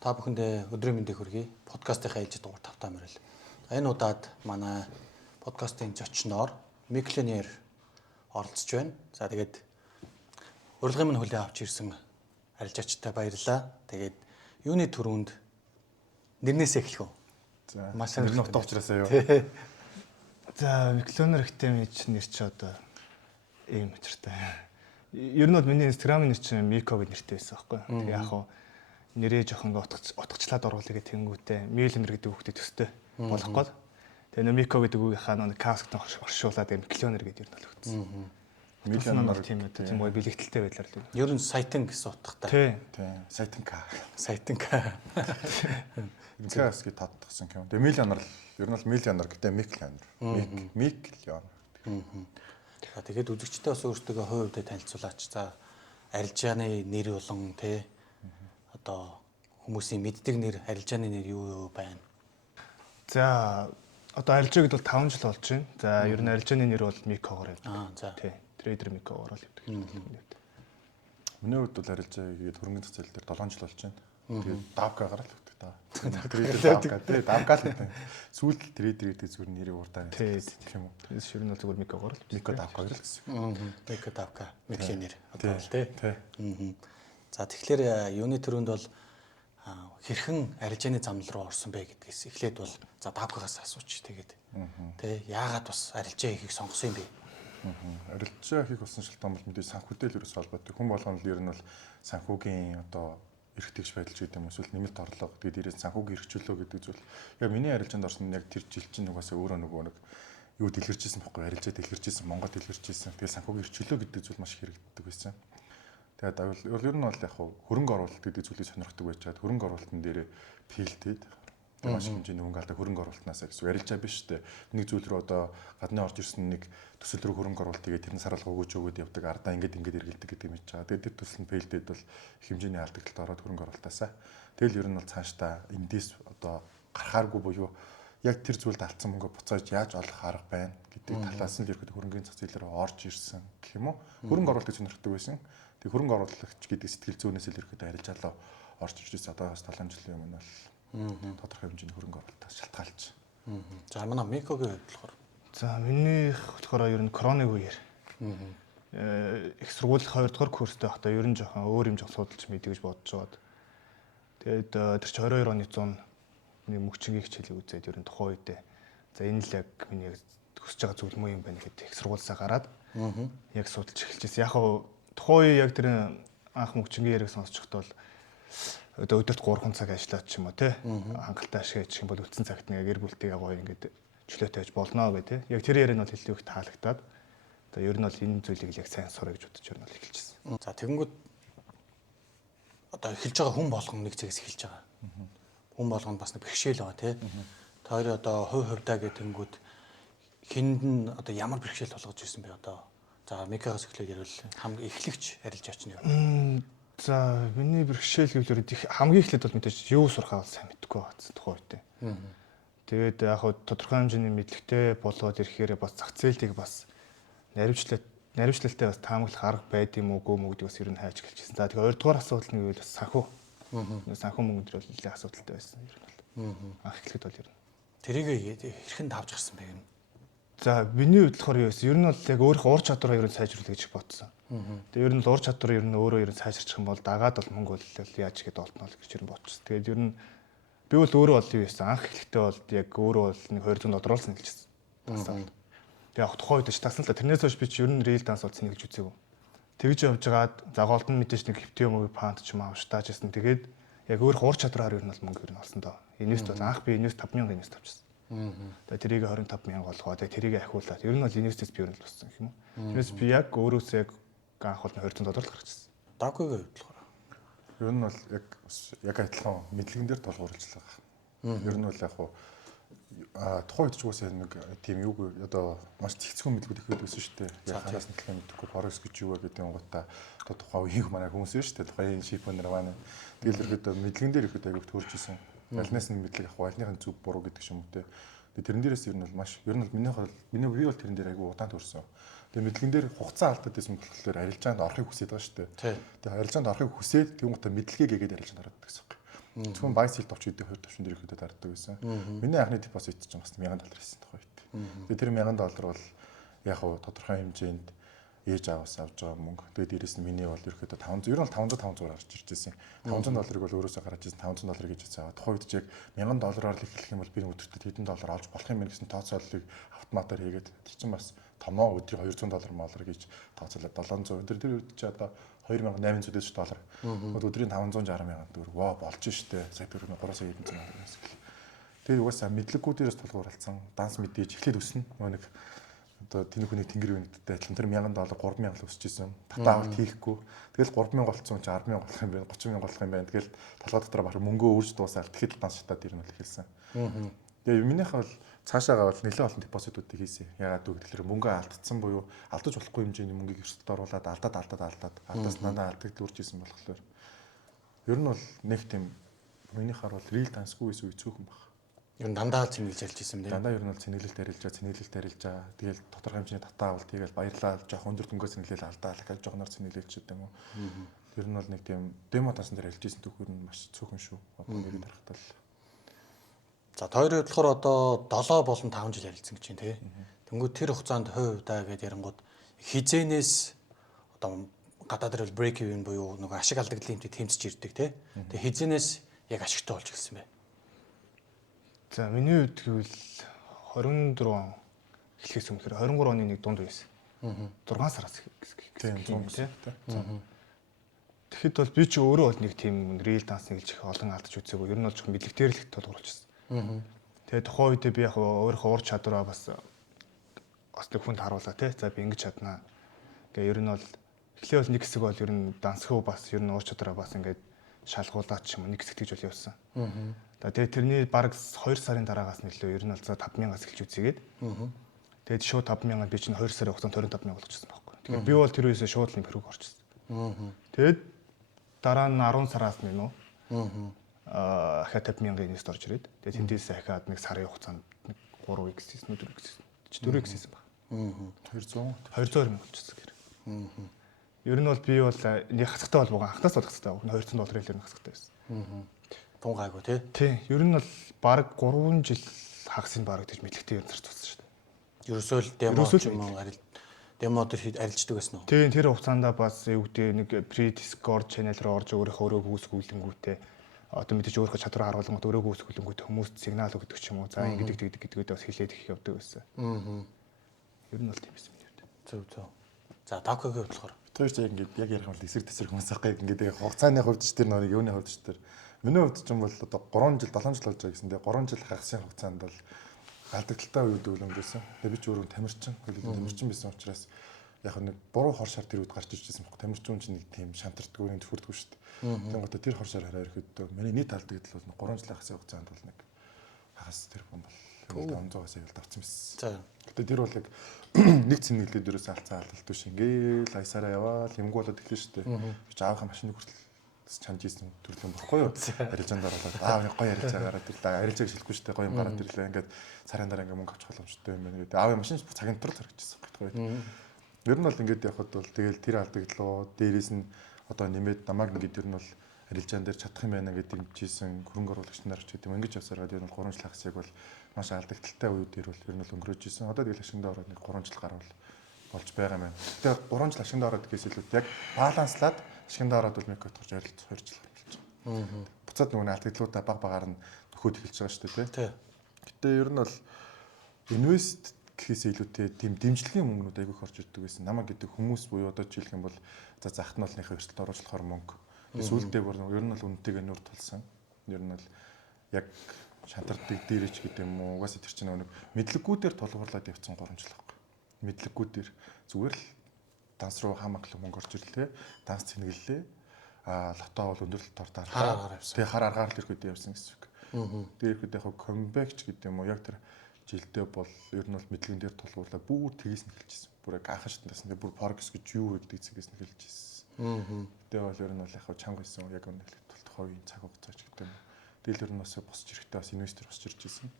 Та бүхэндээ өдрийн мэндийг хүргэе. Подкастын ээлжид дугаар 5 мөрөл. Энэ удаад манай подкастын зочноор Миклинер оролцож байна. За тэгээд урилгын минь хүлээн авч ирсэн арилжаачтай баярлалаа. Тэгээд юуны төрөнд нэрнээсээ эхлэх үү? За маш нэр нь утга учраас юу. За Миклинер ихтэй нэр чи одоо ийм учиртай. Ер нь бол миний Instagram-ын нэр чинь Miko гэж нэртэй байсан байхгүй. Тэгээ яг хуу нэрээ жоохон утгачлаад оруулъя гэх тэнгүүтээ Миклинер гэдэг үгтэй төстэй болох гол. Тэгээ нөө Miko гэдэг үгийнхаа нөө каскт оршуулаад Миклинер гэдэг юм бол өгсөн. Миклинер тийм үү тийм гоё бэлэгдэлтэй байдлаар л. Ер нь сайтан гэсэн утгатай. Тийм. Сайтанка. Сайтанка. Инкас гэж татдагсан юм. Тэгээ Миклинер ер нь бол Миклинер гэдэг Миклинер. Миклинер. За тэгээд үзэгчтэй бас өөртөө хувь хувьдаа танилцуулаач. За арилжааны нэр болон тий одоо хүмүүсийн мэддэг нэр арилжааны нэр юу байна? За одоо арилжаа гэдэг бол 5 жил болж байна. За ер нь арилжааны нэр бол Микогоор явдаг. За тий. Трейдер Микогоор л явдаг. Миний хувьд бол арилжаа гээд хөрөнгөний зах зээл дээр 7 жил болж байна. Тэгээд давкагаар л өгдөг та. Трейдер давка л гэдэг. Сүүлд трейдер гэдэг зүгээр нэрийг урдаа гэх юм уу. Тэгээс ер нь бол зүгээр Микогоор л Мико давка гэж л гэсэн. Мико давка, Миклинер одоо л тий. Тий. За тэгэхээр юуны төрөнд бол хэрхэн арилжааны зам руу орсон бэ гэдгээс эхлээд бол за давкагаас асууч тэгээд тий яагаад бас арилжаа хийхийг сонгосон юм бэ? Арилжаа хийх болсон шалтгаан бол мэдээ санхүүтэй л ерөөс холбоотой. Хүн болгоно л ер нь бол санхүүгийн одоо эрх тэгш байдал ч гэдэг юм эсвэл нэмэлт орлого гэдэг дээрээс санхүүгийн эрхчлөө гэдэг зүйл. Яг миний арилжаанд орсон яг тэр жил чинь угаасаа өөрөө нөгөө нэг юу дэлгэрчээсэн байхгүй арилжаа дэлгэрчээсэн Монгол дэлгэрчээсэн. Тэгээд санхүүгийн эрхчлөө гэдэг зүйл маш хэрэгддэг байсан. Тэгээд ер нь бол яг хөрөнгө оруулалт гэдэг зүйлийг сонирхдаг байж чад хөрөнгө оруулалтын дээр филдэд маш хэмжээний хөнгө алдаг хөрөнгө оруулалтнаас гэсэн арилжаа биш үү. Нэг зүйл рүү одоо гадны орж ирсэн нэг төсөл рүү хөрөнгө оруулалт тэгээд тэр нь саралга өгөөж өгөөд явдаг ардаа ингээд эргэлдэг гэдэг юм чаа. Тэгээд тэр төсөл нь филдэд бол их хэмжээний алдагталд ороод хөрөнгө оруулалтаасаа тэгэл ер нь бол цаашдаа эндээс одоо гарахааргүй буюу яг тэр зүйлд алдсан мөнгө буцааж яаж олох арга байна гэдэг талаас нь л ерөөд хөрөнгөний зах зээл рүү орж ирсэн гэх юм уу. Хөрөнгө оруулалтыг сонирхдаг байсан. Тэг хөрөнгө оруулагч гэдэг сэтгэл зүйнээс л ерөөд арилжаалаа орж ирж байсан. Одоо бас 7 жилийн өмнө бол тодорхой хэмжээний хөрөнгө оруулалтаас шалтгаалж. За манай Микогийн хувьд болохоор за миний болохоор ер нь короны үеэр их сургууль 2 дугаар курстэй байхдаа ер нь жоохон өөр юм жоох судалж мэдээ гэж бодож байгаад тэгээд тэр чи 22 оны 100 нэг мөчнгийн хичээлийг үзээд ер нь тухайн үедээ за энэ л яг миний хүсэж байгаа зүйл муу юм байна гэдэг их сургуулиасаа гараад яг судалж эхэлчихсэн. Яг тухайн үе яг тэр анх мөчнгийн яриг сонсчиход бол одоо өдөрт 3 цаг ажиллаад ч юм уу те хангалттай ашиглаж гэх юм бол үлдсэн цагт нэг гэр бүлтэйгээ гоё ингээд чөлөөтэй байж болно гэх те. Яг тэр яриа нь бол илүү их таалагдаад одоо ер нь бол энэ зүйлийг яг сайн сурах гэж бодож ер нь бол эхэлчихсэн. за тэгэнгүүт одоо эхэлж байгаа хүн болгон нэг зэгээс эхэлж байгаа. Хүн болгонд бас нэг бэрхшээл байгаа тий. Та хоёрын одоо хувьдаа гэтэнгүүд хүнд нь одоо ямар бэрхшээл толгож ирсэн бэ одоо? За Микогоос эхлээд ярил хамгийн эхлэгч арилжаач нь юу? За миний бэрхшээл гэвэл хамгийн эхлээд бол мэдээж юу сурахаа сайн мэдэхгүй байсан тухайн үедээ. Тэгээд яг хөө тодорхой хэмжээний мэдлэгтэй болгоод ирэхээр бас зах зээлийг бас наривчлалтай бас таамаглах арга байд юм уугүй мүү гэдэг бас ер нь хайж эхэлчихсэн. За тэгээд 2 дугаар асуудал нь гэвэл бас санхүү. Санхүү мөнгө дээр бол нэлээд асуудалтай байсан ер нь бол. Анх эхлэхэд бол ер нь. Тэрийг хэрхэн давж гарсан бэ юм? За миний хувьд болохоор юу вэ? Ер нь бол яг өөрийнхөө ур чадвараа ер нь сайжруулах гэж бодсон. Тэгээд ер нь ур чадвараа ер нь өөрөө ер нь сайжирчих юм бол дагаад бол мөнгө бол яаж ихэд олдно л гэж ер нь бодчихсон. Тэгээд ер нь би бол өөрөө бол юу байсан? Анх эхлэхдээ бол яг өөрөө бол нэг 200 тодруулсан хэлчихсэн. Тэгээд яг тухайн үед ч тасна л да. Тэрнээс хойш би ч ер нь рил данс болсон нэг гэж үзээгүй. Тэгж явж байгаад за голд нь мэдээж нэг хэвтээ юм уу пант ч юм аавч таажсэн. Тэгээд яг өөрийнхөө ур чадвараар ер нь бол мөнгө ер нь олсон доо. Инвест бол анх би инвест 5,000 инвест авчихсан. Тэгээд тэрийг 25,000 болгоо. Тэгээд тэрийг ахиулаад ер нь бол инвестээс би ер нь л болсон юм уу. Тэрнээс би яг өөрөөсөө яг анх бол 200 тодорхойлох гарчихсан. Давкагийн хувьд болохоор Ер нь бол яг адилхан мэдлэгэн дээр толгуурлаж байгаа. Ер нь бол яг тухайн үед ч уусаа нэг тийм юу одоо маш цэгцгүй мэдлгүүд их байсан шүү дээ. Яг ханаас нь хэлэх мэдэхгүй форекс гэж юу вэ гэдэг юм гутаа одоо тухайн үеийн манай хүмүүс шүү дээ. Тухайн шипнер маань тэгэл ирэхэд мэдлэгэн дээр ирэхэд аяг төрж исэн. Альнаас нь мэдлэг авах, альныхын зүг буруу гэдэг юм уу те. Тэрэн дээрээс ер нь бол маш ер нь миний би бол тэрэн дээр аяг удаан төрсөн. Тэгээ мэдлэгэн дээр хугацаа алдаад байсан болохоор арилжаанд орохыг хүсэж байгаа шүү дээ. Тэгээ арилжаанд орохыг хүсээд тийм гутаа мэдлэгээ гээгээд арилжаанд ороод гэсэн юм. Зөвхөн buy sell товч гэдэг хоёр төвшин дээр ихэд дарддаг байсан. Миний анхны депозит ч бас $1000 байсан тохоо ит. Тэгээ тэр $1000 бол яг хуу тодорхой хэмжээнд ээж аваас авж байгаа мөнгө. Тэгээд дээрэс нь миний бол ерөөхдөө 500 ер нь 500 гарч ирж байсан. $500 бол өөрөөсөө гарч ирсэн $500 гэж хэлсэн. Тухайн үед яг $1000-аар л эхлэх юм бол би өдөртөө хэдэн доллар олж болох юм бэ гэсэн тооцооллыг автоматар хийгээд тэр чинь бас томоо өдрийн $200 молор гэж тооцоолоод 700 тэр үед чи одоо $2800 өдрийн $560,000 ваа болж штэ. Сая төрний 3 сая хэдэн зуун доллар гэсэн. Тэгээд угаасаа мэдлэггүүдээс тулгуурлацсан данс мэдээж эхлээд өснө. Нэг одоо тэний хүний тэнгэр үнэтэй адилхан тэр $1000 $3000 өсөж исэн. Татаа авалт хийхгүй. Тэгэл 3000 болцсон чи 100000 болох юм байна. 30000 болох юм байна. Тэгэл толгой дотор баг мөнгөө өөрч дуусаад тэгэхэд данс шатаад ирнэ л эхэлсэн. Тэгээ минийх бол цаашаагаа бол нэлээд олон депозитуудыг хийсэн. Ягаад гэвэл тэгэхээр мөнгөө алдсан буюу алдаж болохгүй хэмжээний мөнгийг эрсдэлд оруулаад алдаас надад алдагдал үрж исэн болохоор ер нь бол нэг тийм минийхаар бол real dance-гүй үе цөөхөн баг. Ер нь дандаа цэнгэлж ярьж ирсэн юм. Дандаа ер нь бол цэнгэлэлт арилж байгаа. Тэгэл тодорхой хэмжээний татаа авал тэгэл баярлаа жоох өндөр дүнгөө цэнгэлэл алдаа дахиад жоохноор цэнгэлэлч гэдэг юм уу. Ер нь бол нэг тийм демо тасан дээр арилж ирсэн түүхээр нь маш цөөхөн шүү. Одоо нэг тарахтал. За тойроо болохоор одоо 7 болон 5 жил ярилцсан гэж байна тий. Тэнгүүд тэр хугацаанд хувь удаа гэдээ ярингууд хизэнээс одоо гадаад дээр break even буюу нөгөө ашиг алдагдлын хэмжээ тэмцэж ирдэг тий. Тэгээ хизэнээс яг ашигтай болж гэлсэн бэ. За миний хувьд гэвэл 24 он эхлэхээс өмнө 23 оны нэг дунд байсан. 6 сараас тийм тийм. Тэгэхэд бол би ч өөрөө бол нэг тийм real dance гэж их олон алдаж үзээгүй. Ер нь бол зөвхөн мэдлэгтэр л тулгуурлажсэн. Тэгээд тухайн үедээ би яг өөрийнхөө ур чадвараа бас нэг хүнд харуулаа тий. За би ингэж чаднаа. Ингээ ер нь бол эхлээл бол нэг хэсэг бол ер нь дансхуу бас ер нь ур чадвараа бас ингээд шалгуулаад ч юм уу нэг хэсэг тэгж бол явсан. Тэгээд тэрний бараг 2 сарын дараагаас нөлөө ер нь бол 5,000-аас эхэлж үзээгээд. Тэгээд шууд 5,000 би чинь 2 сарын хугацаанд 25,000 болгочихсон байхгүй. Тэгэхээр би бол тэр үеэс шууд л нэмэрхүүг орчихсон. Тэгээд дараа нь 10 сараас нь нөө ахаа 50,000 инвест орж ирээд. Тэгээд тэндээс ахаад нэг сарын хугацаанд 3x хийсэн, 4x хийсэн. 4x хийсэн баг. 200,000 болчихсон гэр. Ер нь бол би бол нэг хасагтай бол байгаа. Анхнаас бол хасагтай. $200 хэлээр нэг хасагтай байсан. Тун гайгүй тий. Тий. Ер нь бол баг 3 жил хагасыг баг гэж мэдлэгтэй юм зарцуулсан шүү дээ. Ерөөсөө л демо ч юм уу демо дээр арилждаг байсан уу? Тий, тэр хугацаанд бас юу гэдэг нэг pre-Discord channel руу орж өөрөө хөөсгүүлэнгүүтээ одоо мэдээж өөрөө чадвар харуулганд өөрөө хөөсгүүлэнгүүтээ хүмүүст сигнал өгдөг ч юм уу. За ингэдэг гэдэггээд бас хэлээд их явдаг байсан. Ер нь бол тийм байсан юм. Зөв. За Давкагийн хувьд болохоор тэр чинь ингээд яг ярих юм бол эсрэг тесрэг хүмүүс ахгүй ингээд хугацааны хувьд ч тэр нэг юуны хувьд ч тэр миний хувьд ч юм бол одоо 3 жил 7 жил болж байгаа гэсэн. Тэгээ 3 жил хагасын хугацаанд бол алдагдaltaй үед өлөмжсөн. Тэгээ би ч өөрөө тамирчин байсан учраас яг нэг буруу хоршоор тэр үед гарч ирчихсэн байхгүй. Тамирчин чинь нэг тийм шантардгүй нэг төвөрдгөө шүү дээ. Тэнгүүтээ тэр хоршоор хараа ирэхэд миний нийт алдагдал бол 3 жил хагасын хугацаанд бол нэг хагас тэр хүн бол 500-аас аял давцсан байсан. За. Гэтэ тэр бол яг нэг цэнгэлээд дөрөөс алцаа алдалт биш ингээл айсараа яваал юмгүй болоод эхлэн шүү дээ. Би ч аавынхаа машины хүртэл чамж ийсэн төрлөн бохгүй юу? Арилжаанд оруулаад аав гоё арилжаа гараад ирлээ. Арилжааг шилэхгүй шүү дээ. Гоё юм гараад ирлээ. Ингээд сарын дараа ингээд мөнгө авчих боломжтой юм байна гэдэг. Аавын машин цагийн турал харагдчихсан байхгүй. Ер нь бол ингээд явхад бол тэгэл тэр алдаглуу дээрээс нь одоо нэмээд намайг ингээд ер нь бол арилжаан дээр чадах юм байна гэдэг дэмжижсэн хөрөнгө оруулагч нар ч гэдэг ингэж явсараад ер нь 3 жил хагасыг бол маш алдагдaltaй үед дээр бол ер нь өнгөрөөж исэн. Одоо тэгэл ашигт ороод нэг 3 жил гарвал болж байгаа юм байна. Тэгээ 3 жил ашигт ороод гэхээс илүү яг баланслаад ашигт ороод бол микрот орж ойролцоо 2 жил болж байгаа. Буцаад нөгөө алдагдлуудаа баг багаар нь нөхөд эхэлж байгаа шүү дээ, тий. Гэтэ ер нь бол инвест гэхээс илүүтэй тийм дэмжлэгийн мөнгнүүд айгүйх орж ирдэг байсан. Намаа гэдэг хүмүүс буюу одоо жишээлх юм бол за зах тааллынхаа өрсөлдөд оруулахаар мөнгө. Сүүлдээ бүр ер нь бол үнэтэйгээ нүүр тулсан. Ер нь бол яг шантардаг дээрч гэдэг юм уу. Угаасаа тэр чинь нэг мэдлэггүүдээр тулгуурлаад явцсан 3 жил байхгүй. Мэдлэггүүдээр зүгээр л данс руу хамааглах мөнгө орж ирлээ. Данс цэнгэллээ. Лото бол өндөрлөлт тортоор тэгээ хар аргаар л ирэхэд явсан гэсэн үг. Тэгээ ирэхэд яг комбек ч гэдэг юм уу. Яг тэр жилдээ бол ер нь бол мэдлэгэн дээр тулгуурлаад бүр тгийс нь хэлжсэн. Бүр яг анхан шатнаас нь бүр форекс гэж юу вэ гэдэг зэгээс нь хэлжсэн. Тэгээ бол ер нь бол яг чанга исэн яг үнэ хэлэхэд бол тухайн цаг хугацаач гэдэг юм. Тэгэл ер нь бас босч ирэхдээ бас инвестор босч ирж ирсэн.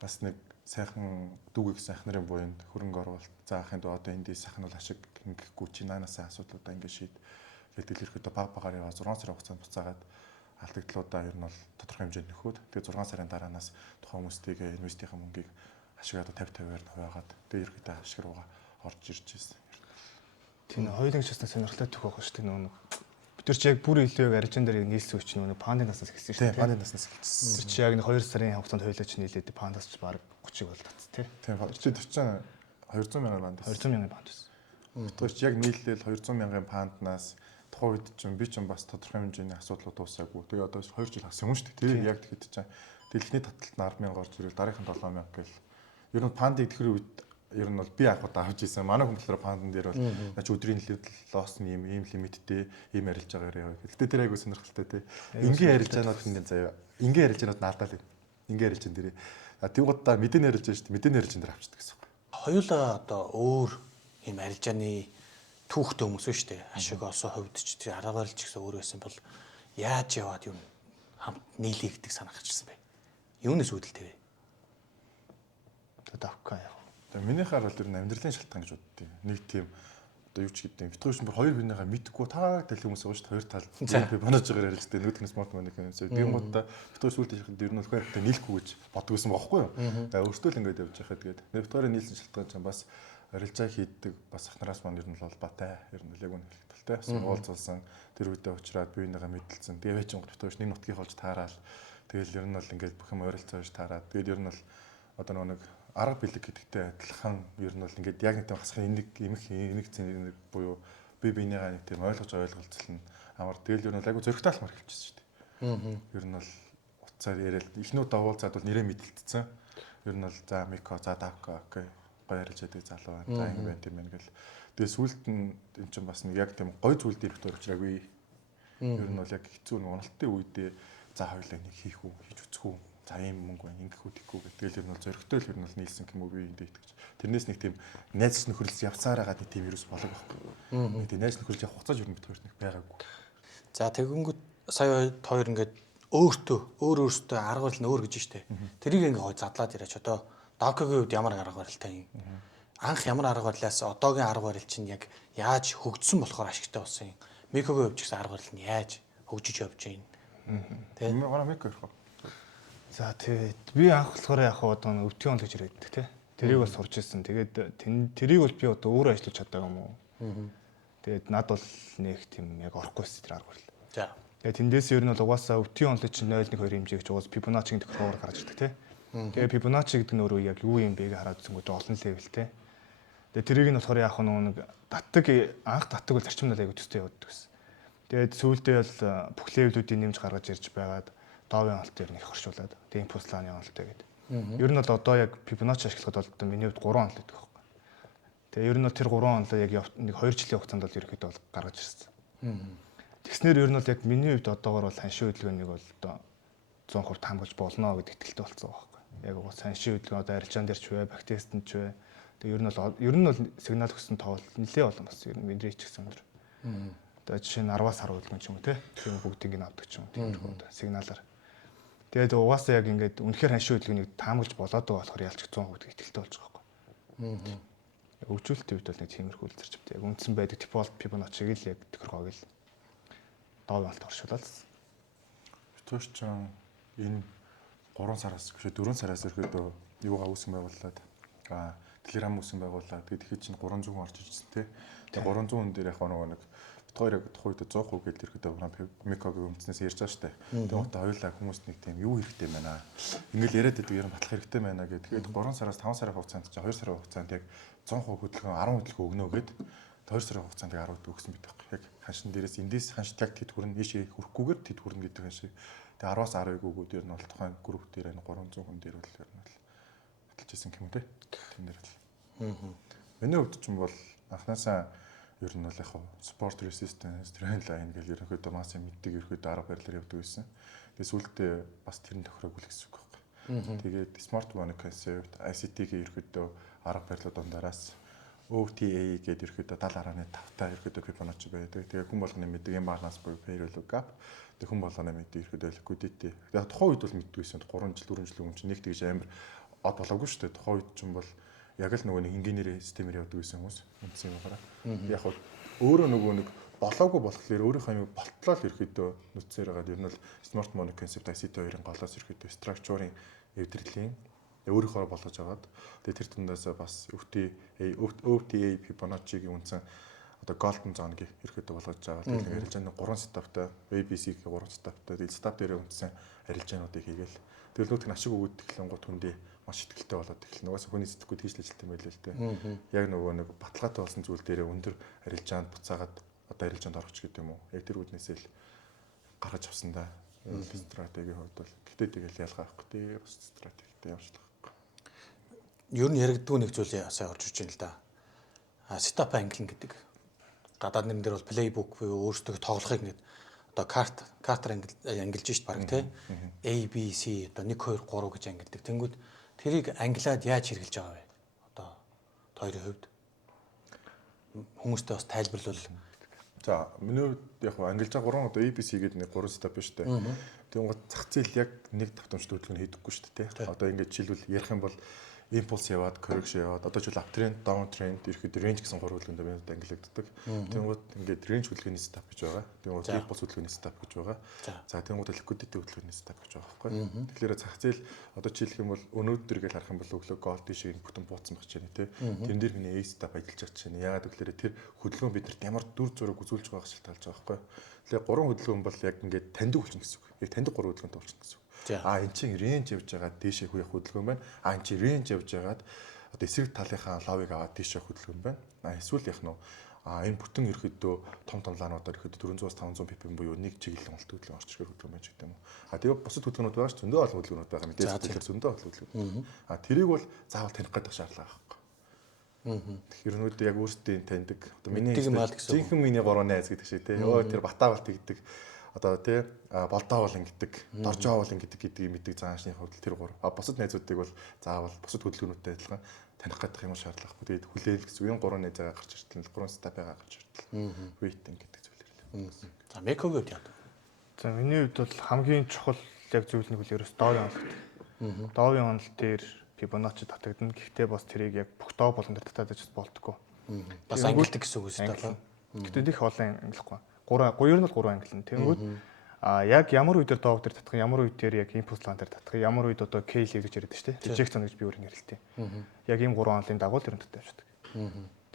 Бас нэг сайхан дүүгэх сайхан нарын буйнд хөрөнгө оруулалт заахын тулд одоо эндээс сайхан бол ашиг ингэхгүй чи наанасаа асуудлуудаа ингэ шийд. Тэгэл ирэхэд баг багаар яваа 6 сарын хугацаанд буцаагаад алдагдлуудаа ер нь бол тодорхой хэмжээнд нөхөд тэгээд 6 сарын дараанаас тухайн хүмүүстийг инвестийн мөнгийг ашиглаад 50-50-аар хуваагаад тэгээд ерөөдөө ашиг руугаа орж ирж байсан. Тийм хоёулын часнаа сонирхолтой төх байгаа шүү дээ нөгөө бид нар ч яг бүр илүү яг аржин дээр нийлсэн үуч нөгөө пандын наснаас эхэлсэн шүү дээ. Тийм пандын наснаас эхэлсэн. Тэр чи яг 2 сарын хугацаанд хоёулаа ч нийлээд пандас ч баг 30-ыг бол татсан тий. Тийм 200 мянган панд. 200 мянган панд байсан. Тэр чи яг нийлээл 200 мянган панднаас тухайн үед чинь би чинь бас тодорхой хэмжээний асуудлууд дуусаагүй. Тэгээ одоо 2 жил хасан юм шүү дээ тий. Яг тэгэхэд чинь дэлхийний таталтанд 10,000 орж ирэл дараагийн 7,000 гэл. Ер нь пандыг тэр үед ер нь бол би анхудаа авч ийсэн. Манай хүмүүс пандан дээр бол нач өдрийн лосс нь ийм лимиттэй ийм арилж байгаа яваа. Гэтэ тэр айгуу сонирхолтой тий. Ингийн арилж байгаанууд хинэн заяа. Ингийн арилж байгаанууд наадаа л. Ингийн арилж энэ дээрээ. Тэгвэл мэдээний арилж байна шүү дээ. Мэдээний арилж энэ дээр авчдаг гэсэн юм. Хоёулаа одоо өөр ийм арилжааны түүхтэй хүмүүс шүү дээ. Ашиг олсон хувьд ч тий арга барилч гэсэн өөр байсан бол яаж яваад юм хамт нийлээ гэдэг санаа гарчсан бэ? Юунаас үүдэлтэй вэ? Давка яа. Миний хараад ер нь амьдралын шалтгаан гэж боддیں۔ Нэг тийм одоо юу ч гэдэг. Битгүүш бүр хоёр хүнийхээ мэдгүй таг тал хүмүүс байгаа шүү дээ. Хоёр тал би бонож байгаа ярьж дээ. Нөгөөдгнээс мод мод юм. Тэгмуудаа битгүүш сүлд ирэхэд ер нь бол хоёртой нийлэхгүй гэж боддгүйсэн байхгүй юу? Тэгээ өөртөө л ингэж явж байхад тэгээд Викторийн нийлсэн шалтгаан чинь бас арилжаа хийдэг бас ахнараас маань ер нь бол батай. Ер нь яг үнэ хэлтэлтэй. Уулзсан тэр үедээ уучраад биенийгээ мэдлсэн. Тэгээ вечин битгүүш нэг нутгийг олж таараад тэгэл ер нь бол ингэж бүх юм ойролцоож таараад тэгэл ер нь бол одоо нэг арга бэлэг гэдэгтэй адилхан ер нь бол ингээд яг нэг тийм хасахын энийг зэн буюу би бинийгаа нэг тийм ойлголцол нь амар тэгэл ер нь бол айгу зөрөгтэй алмаар хэлчихсэн шүү дээ. Ер нь бол уцаар яриад ихнүүд давуулцаад бол нэрээ мэдэлдсэн. Ер нь бол за Мико за Давка окей гоё ярьж байдаг залуу байна. За ингэ байна тийм байна гэл. Тэгээ сүулт нь энэ чинь бас нэг яг тийм гоё зүйл дээр ихтэй уучраагүй. Ер нь бол яг хэцүү нэг уналттай үедээ за хоёлаа нэг хийх үү хийж үцэх үү. За ийм мөнгө байна ингэх үтгэхгүй гэх. Тэгэл ер нь бол зөрөгтэй л ер нь бол нийлсэн юм уу би энд итгэж. Тэрнээс нэг тийм найз нөхөрлөс явцаар байгаа нэг тийм вирус болог байхгүй. Нэг тийм найз нөхөрлөж явах хугацаа ер нь битгүүрт нэг байгаагүй. За тэгэнгүүт сая хоёр ингээд өөртөө арга барил нь өөр гэж штэ. Тэрийг ингээ гой задлаад яриач одоо Давкагийн үед ямар арга барилтай юм. Анх ямар арга барилаас одоогийн арга барил чинь яг яаж хөгжсөн болохоор ашигтай болсон юм. Микогийн хувьд ч гэсэн арга барил нь яаж хөгжиж явж байна. Тэ. Манай Мико ярих. За тэгээд би анх болохоор яг одоо өвтгөн гэж яриад тий. Тэрийг бас сурч ирсэн. Тэгээд тэрийг бол би одоо өөрөө ажиллаж чаддаг юм уу? Тэгээд над бол нэг тийм яг орохгүйс тэр арга барил. За. Тэгээд тэндээс ер нь бол угаасаа өвтгөн онлог чинь 0.1 2 хэмжээ гэж угаас Fibonacci-гийн тохиолдол гарч ирдэг тий. Тэгээд Fibonacci гэдэг нь өөрөө яг юу юм бэ гэж хараад үзэнгүүт олон левелтэй. Тэгээд тэрийг нь болохоор яг нэг анх татдаг бол зарчим налайг төстэй явуулдаг гэсэн. Тэгээд сүүлдээ бол бүх левелүүдийг нэмж гаргаж ирж байгаад доовын алт ер нь их оршуулад тэгээд импульс лааны онолтой гэдэг. Ер нь бол одоо яг Fibonacci ашиглахад бол миний хувьд 3 онол гэдэг байхгүй. Тэгээд ер нь тэр 3 онолоо яг нэг 2 жилийн хугацаанд бол ерөөхдөө бол гаргаж ирсэн. Тэгснээр ер нь бол яг миний хувьд одоогоор бол ханшийн хөдөлгөөнийг бол одоо 100% таамаглаж болно гэдэг итгэлтэй болсон байгаа байхгүй. Яг уус ханшийн хөдөлгөөн одоо арилжаан дээр ч вэ, бактерист ч вэ. Тэгээд ер нь бол сигнал өгсөн тоол нэлээ олон бас ер нь бидний ч гэсэн өндөр. Одоо жишээ нь 10-аас 10 хөдөлгөөн ч юм уу тийм бүгдийг нь авдаг ч юм уу тиймэрхүү сигналаар. Тэгээд угаасаа яг ингээд үнэхээр ханшийн хөдөлгөөнийг таамаглаж болоод байгаа болохоор ялч 100% итгэлтэй болж байгаа байхгүй. Яг хөгжүүлэлтийн үед бол нэг тиймэрхүү л зарчимтай. Яг үндсэн байдаг дефолт Fibonacci-г л яг тохиргоог л доовын алт оршуулаад. Битүүш ч энэ 3 сараас биш 4 сараас ирэхэд юугаа үүсгэн байгууллаад Telegram үүсгэн байгууллаа. Тэгээд чинь 300 хүн орж ирсэн тий. Тэгээд 300 хүн дээр яг нэг битгаар яг тухайд 100% гээд ирэхэд Микогийн өмцнээс ярьж байгаа штэ. Тэгээд одоо хоёулаа хүмүүст нэг тийм юу хэрэгтэй байна. Ингээл яриад байдаг юм батлах хэрэгтэй байна гэдэг. Тэгээд 3 сараас 5 сарын хугацаанд чи 2 сарын хугацаанд яг 100% хөдөлгөөн 10 хөдөлгөөн өгнө гэд 2 сарын хугацаанд 10 хөдөлгөөн өгсөн байдаг. Яг ханшин дээрээс эндээс ханшид яг тэд хүрнэ ийшээ хүрэхгүйгээр тэд хүрнэ гэдэг шиг. Тэгээ 10-аас 10-ыг өгөөд ер нь бол тухайн групп дээр энэ 300 хүн дээр бол ер нь бол баталж исэн юм те. Тэн дээр л. Миний хувьд ч юм бол анханасаа ер нь бол яг спорт resistance train line гэж ерөнхийдөө маш мэддэг ерөнхийдөө арга барилаар явдаг байсан. Тэгээ сүүлдээ бас тэрэн тохироогүй л гэсэн үг байна. Тэгээд smart money concept ICT-ийн ерөнхийдөө арга барилууд дундаараас OTA гэдэг ерөнхийдөө 70.5 та ерөнхийдөө Fibonacci байдаг. Тэгээ хүн болгоны мэддэг юм баланс буюу fair value gap. Тэгээ хүн болгоны мэддэг ерөнхийдөө liquidity. Тэгээ тухайн үед бол мэддэг байсан. 3 жил 4 жил өмнө чинь нэг тэгж амар од болоогүй шүү дээ. Тухайн үед ч юм бол яг л нөгөө нэг инженерийн системээр явдаг байсан хүмүүс үндсэн юмараа. Яг хөө өөрөө нөгөө нэг болоогүй болохоор өөрийнхөө юм болтлоо л ерөөдөө нүцээр байгаа. Ер нь бол smart money concept ICT2-ын голоос ерөөдөө structure-ийн эвдрэллийн өөрийнхөө болгож аваад тэгээ тэр тундаас бас OTA Fibonacci-гийн үнсэн одоо golden zone-ийг ерөөдөө болгож аваад тэгээд арилжааны 3 стептэй ABC-ийн 3 стептэй тэгээд степ дээр үнсэн арилжаануудыг хийгээл тэгэл нүгт ашиг өгөөд эхлэнгууд хүндээ маш ихтэй болоод эхэлнэ. Угаасаа хүний сэтгэхүй тийш л ажилт юм байл л дээ. Яг нөгөө нэг баталгаатай болсон зүйл дээр өндөр арилжаанд буцаагаад одоо арилжаанд орох ч гэдэг юм уу. Яг тэр үднээсээ л гаргаж авсан да. Стратегийн хувьд бол гэтээ тэгэл ялгаа авахгүй тий. Бас стратегтэй явуулах байхгүй. Ер нь яригддаг нэг зүйл сайн орж ирж байна л да. Setup angle гэдэг. Гадаад нэрэн дээр бол playbook буюу өөрсдөө тоглохыг нэг одоо картер ангилж шít баг тий. A B C одоо 1 2 3 гэж ангилдаг. Тэнгүүд тэрийг англиад яаж хэрэгжилж байгаа вэ? Одоо хоёрын хувьд хүмүүстээ бас тайлбарлал. За миний хувьд яг ангилж байгаа 3 одоо ABC гэдэг нэг 3 степ шүү дээ. Тэгээд гот зах зээл яг нэг давтамжтай хөдөлгөөнд хийдэггүй шүү дээ. Одоо ингээд жишээлбэл ярих юм бол импульс яваад, correction яваад, одоо жишээл uptrend, downtrend ирэхэд range гэсэн 3 хөдөлгөөнд бид ангилагддаг. Тэнгууд ингээд range хөдөлгөөний step гэж байгаа. Тэнгууд impulse хөдөлгөөний step гэж байгаа. За тэнгууд liquidity хөдөлгөөний step гэж байгаа байхгүй. Тэгэхээр зах зээл одоо жишээлх юм бол өнөөдөр гэж харах юм бол өглөө gold шиг бүтэн бууцсан байх чинь тий. Тэрэн дээр миний A step ажиллаж байгаа чинь яагаад гэвэл тэр хөдөлгөөн бидэрт ямар дүр зураг үзүүлж байгааг шалтгаалж байгаа байхгүй. Тэгэхээр 3 хөдөлгөөн бол яг ингээд таньдаг болчихно гэсэн үг. Яг таньдаг 3 хөдөлгөөнтэй болчихно гэсэн үг. Эн чинь range явж байгаа дээшээ хүйх хөдөлгөөн байна. Эн чинь range явж байгаад одоо эсрэг талынхаа лавыг аваад дээшээ хөдөлгөөн байна. Эсвэл яг нь энэ бүтэн ерөөдөө том лаануудаар ерөөдөө 400-500 ppm буюу нэг чиглэлэн олт хөдөлгөөн орч ирэх хөдөлгөөн байж гэдэг юм уу. Тэгээ бусад хөдөлгөөнүүд байгаа ш зөндөө олон хөдөлгөөнүүд байгаа мэдээж тэгэхээр зөндөө олон хөдөлгөөн. Тэрийг бол заавал таних гэдэг шаардлага байхгүй. Тэгэхээр өнөөдөр яг өөрсдийн таньдаг одоо миний жинхэнэ миний 3 найз гэдэг шиг тий. Өө тэр батаавал тэгдэг. Одоо тий болдоо бол ингэдэг, доржоо бол ингэдэг мэддэг заашны хувьд тэр 3. Бусад найзуудыг бол заавал бусад хөдөлгөөнүүдтэй адилхан таних гэдэг юм шаардлагагүй. Тэгээд хүлээл гэсэн энэ 3 найзаагаа гарч иртэл 3 степэгаа гарч иртэл. Waiting гэдэг зүйлэр. За Мековгийн хувьд яадаг? За миний хувьд бол хамгийн чухал яг зүйл нь бол ерөөс доовын онолт. Доовын онолт дээр Fibonacci татагдана. Гэхдээ бас тэрийг яг бүх доо болгон дээр татаад ажиж болтгоо. Бас ангилдаг гэсэн үг үстэй байна. Гэхдээ их олон ангилахгүй. 3 ер нь бол 3 ангилна. Тэнгүүд яг ямар үедэр доов дээр татах, ямар үед дээр яг импульс лан дээр татах, ямар үед одоо K л гэж яриад шүү дээ. Rejection гэж би өөр нэрэлтэй. Яг ийм 3 онолын дагуу л ер нь татаж авчихдаг.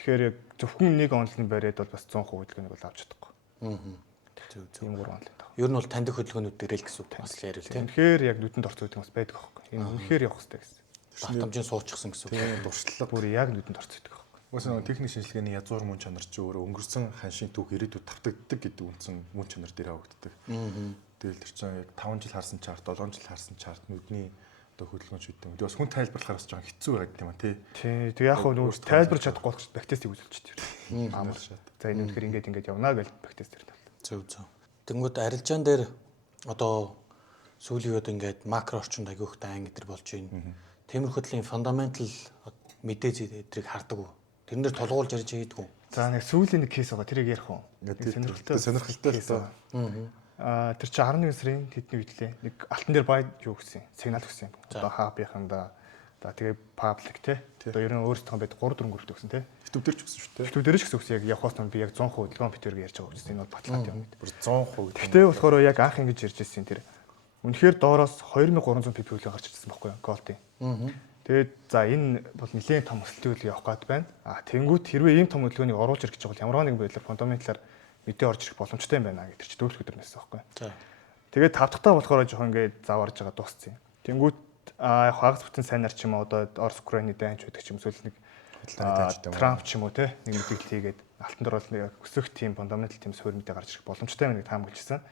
Тэгэхээр яг зөвхөн нэг онолын бариад бол бас 100% хөдөлгөөнийг бол авч чадахгүй. Ийм 3 онолын дагуу. Ер нь бол таньдаг хөдөлгөөнүүд дээр л гэсэн үг бас ярил тийм. Тэгэхээр яг нүдэнд орцсон гэдэг бас байдаг аахгүй. Энэ үнэхээр явах хэрэгтэй гэсэн. Батамжийн суучихсан гэсэн үг. Дуршлаг бүр яг нүдэнд орцсон. Уусаа техник шинжилгээний язгуур мөн чанар чи өөрөө өнгөрсөн ханшийн түүх ирээдүйд давтагддаг гэдэг үндсэн мөн чанар дээр авагддаг. Тэгэл тэр чинь яг 5 жил харсан чарт, 7 жил харсан чарт нүдний одоо хөдөлгөөн ч үгүй. Бас хүн тайлбарлахаар бас жоохон хэцүү байгаад юм аа тий. Тэг яг хөө нөгөө тайлбарч чадахгүй болох бактестийг үзүүлчих тийм. Амар шат. За энэ үнэхээр ингэж явна гэж бактест тэр тал. Зөв. Тэнгүүд арилжаан дээр одоо сүүлийн үед ингээд макро орчинд агиухтай анги дээр болж байна. Тиймэрхүү төлөв фундаментал мэдээж эдрийг хардаг уу? Тэрнэр толгуулж ярьж хийдэг үү? За нэг сүүлийн нэг кейс байгаа. Тэрийг ярих уу? Сонирхолтой л тоо. Тэр чи 11 сарын тэдний үйдлээ. Нэг алтан дээр бай юу гэсэн сигнал өгсөн юм. Одоо хабийнханда тэгээ паблик те. Одоо ер нь өөрсдөө байд 3 4 гүрэлт өгсөн те. YouTube дээр ч өгсөн шүү дээ. YouTube дээр ч гэсэн яг явахаас нь би яг 100% хөдөлгөөн битэрэг ярьж байгаа үстэй. Энэ бол баталгаатай юм. Бүр 100%. Гэтэ болохоор яг анх ингэж ярьж ирсэн тэр. Үнэхээр доороос 2300 pp хөлөө гарч ирсэн байхгүй юу? Голдын. Тэгээд за энэ бол нэлээд том өсөлтийн үйл явах гад байна. Тэнгүүт хэрвээ ийм том хөдөлгөөнийг оруулж ирэх гэж байгаа бол ямар нэгэн байдлаар фундаменталаар мэдээ орж ирэх боломжтой юм байна гэдэг чи дөрөвлөх өдрнээс байхгүй. Тэгээд тав дахьтаа болохоор жоохон ингээд заварж байгаа дууссан юм. Тэнгүүт хагас бүтэн сайнаар ч юм уу одоо Орос Украины дайнч байдаг ч юм эсвэл нэг Трамп ч юм уу те нэг мэдээлэл хийгээд алтан дээр бол нэг өсөх тийм фундаментал тийм суурь мэдээ гарч ирэх боломжтой байна гэж таамаглажсэн.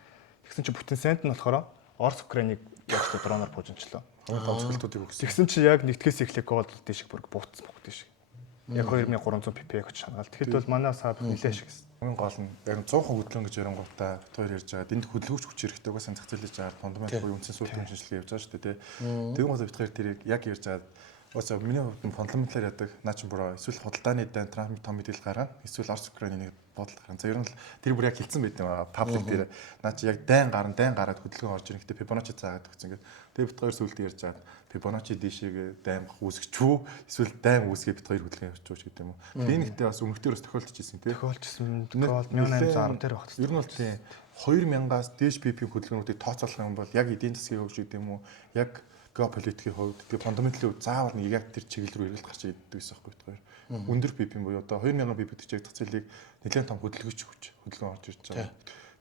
Тэгсэн чи бүтэн сайнд нь болохоор Орос Украиныг яг ч дроноор буужинчлаа. Томцголтуудыг өгсөн. Тэгсэн чи яг нэгтгэс эхлэх гол дэшиг бүр буутсан бохт дэшиг. Яг 2300 pp гэж шанаал. Тэгэхэд бол манай саад нилээ шиг гэсэн. Хамгийн гол нь яг 100% хөдөлгөөн гэж ярангуутаа битүүр ярьж байгаа. Энд хөдөлгөөч хүч хэрэгтэй угаасаа зах зээлж байгаа фундамент буюу үндсэн сүүлтийн шинжилгээ явж байгаа шүү дээ. Тэгвэл гол битгаар тэрийг яг ярьж байгаа. Угаасаа миний хувьд фундаменталаар яадаг наа чин буруу эсвэл худалдааны дан Трамп том мэдээлэл гаргана. Эсвэл Орос Украины нэг бодол гарна. За ер нь л тэр бүр яг хилцэн байт юм аа. Паблик дээр наа чи яг дайн гараад хөдөлгөөн орж ирэх. Гэтэ Fibonacci заагаад өгсөн гэдэг. Тэгээ бит хоёр сүлд ярьж байгаа. Fibonacci дишээгээ дайн үүсгэж үү? Эсвэл дайн үүсгээ бит хоёр хөдөлгөөн явууч гэдэг юм уу. Тэгээ нэгтээ бас өмнөдөрөөс тохиолдож ирсэн тийм. Тохиолдсон 1810 дээр багт. Ер нь бол тийм 2000-аас дээш PP хөдөлгөөнүүдийг тооцоолох юм бол яг эдийн засгийн хувьд гэдэг юм уу? Яг геополитикийн хувьд тэгээ фундаменталын хувьд заавал нэг яг тэр чиглэл рүү эргэлт гарч ирдэг гэсэн юм байна. Өндөр PP буюу одоо 2000 PP гэж зах зээлийг нэлээд том хөдөлгөөн орж ирж байгаа.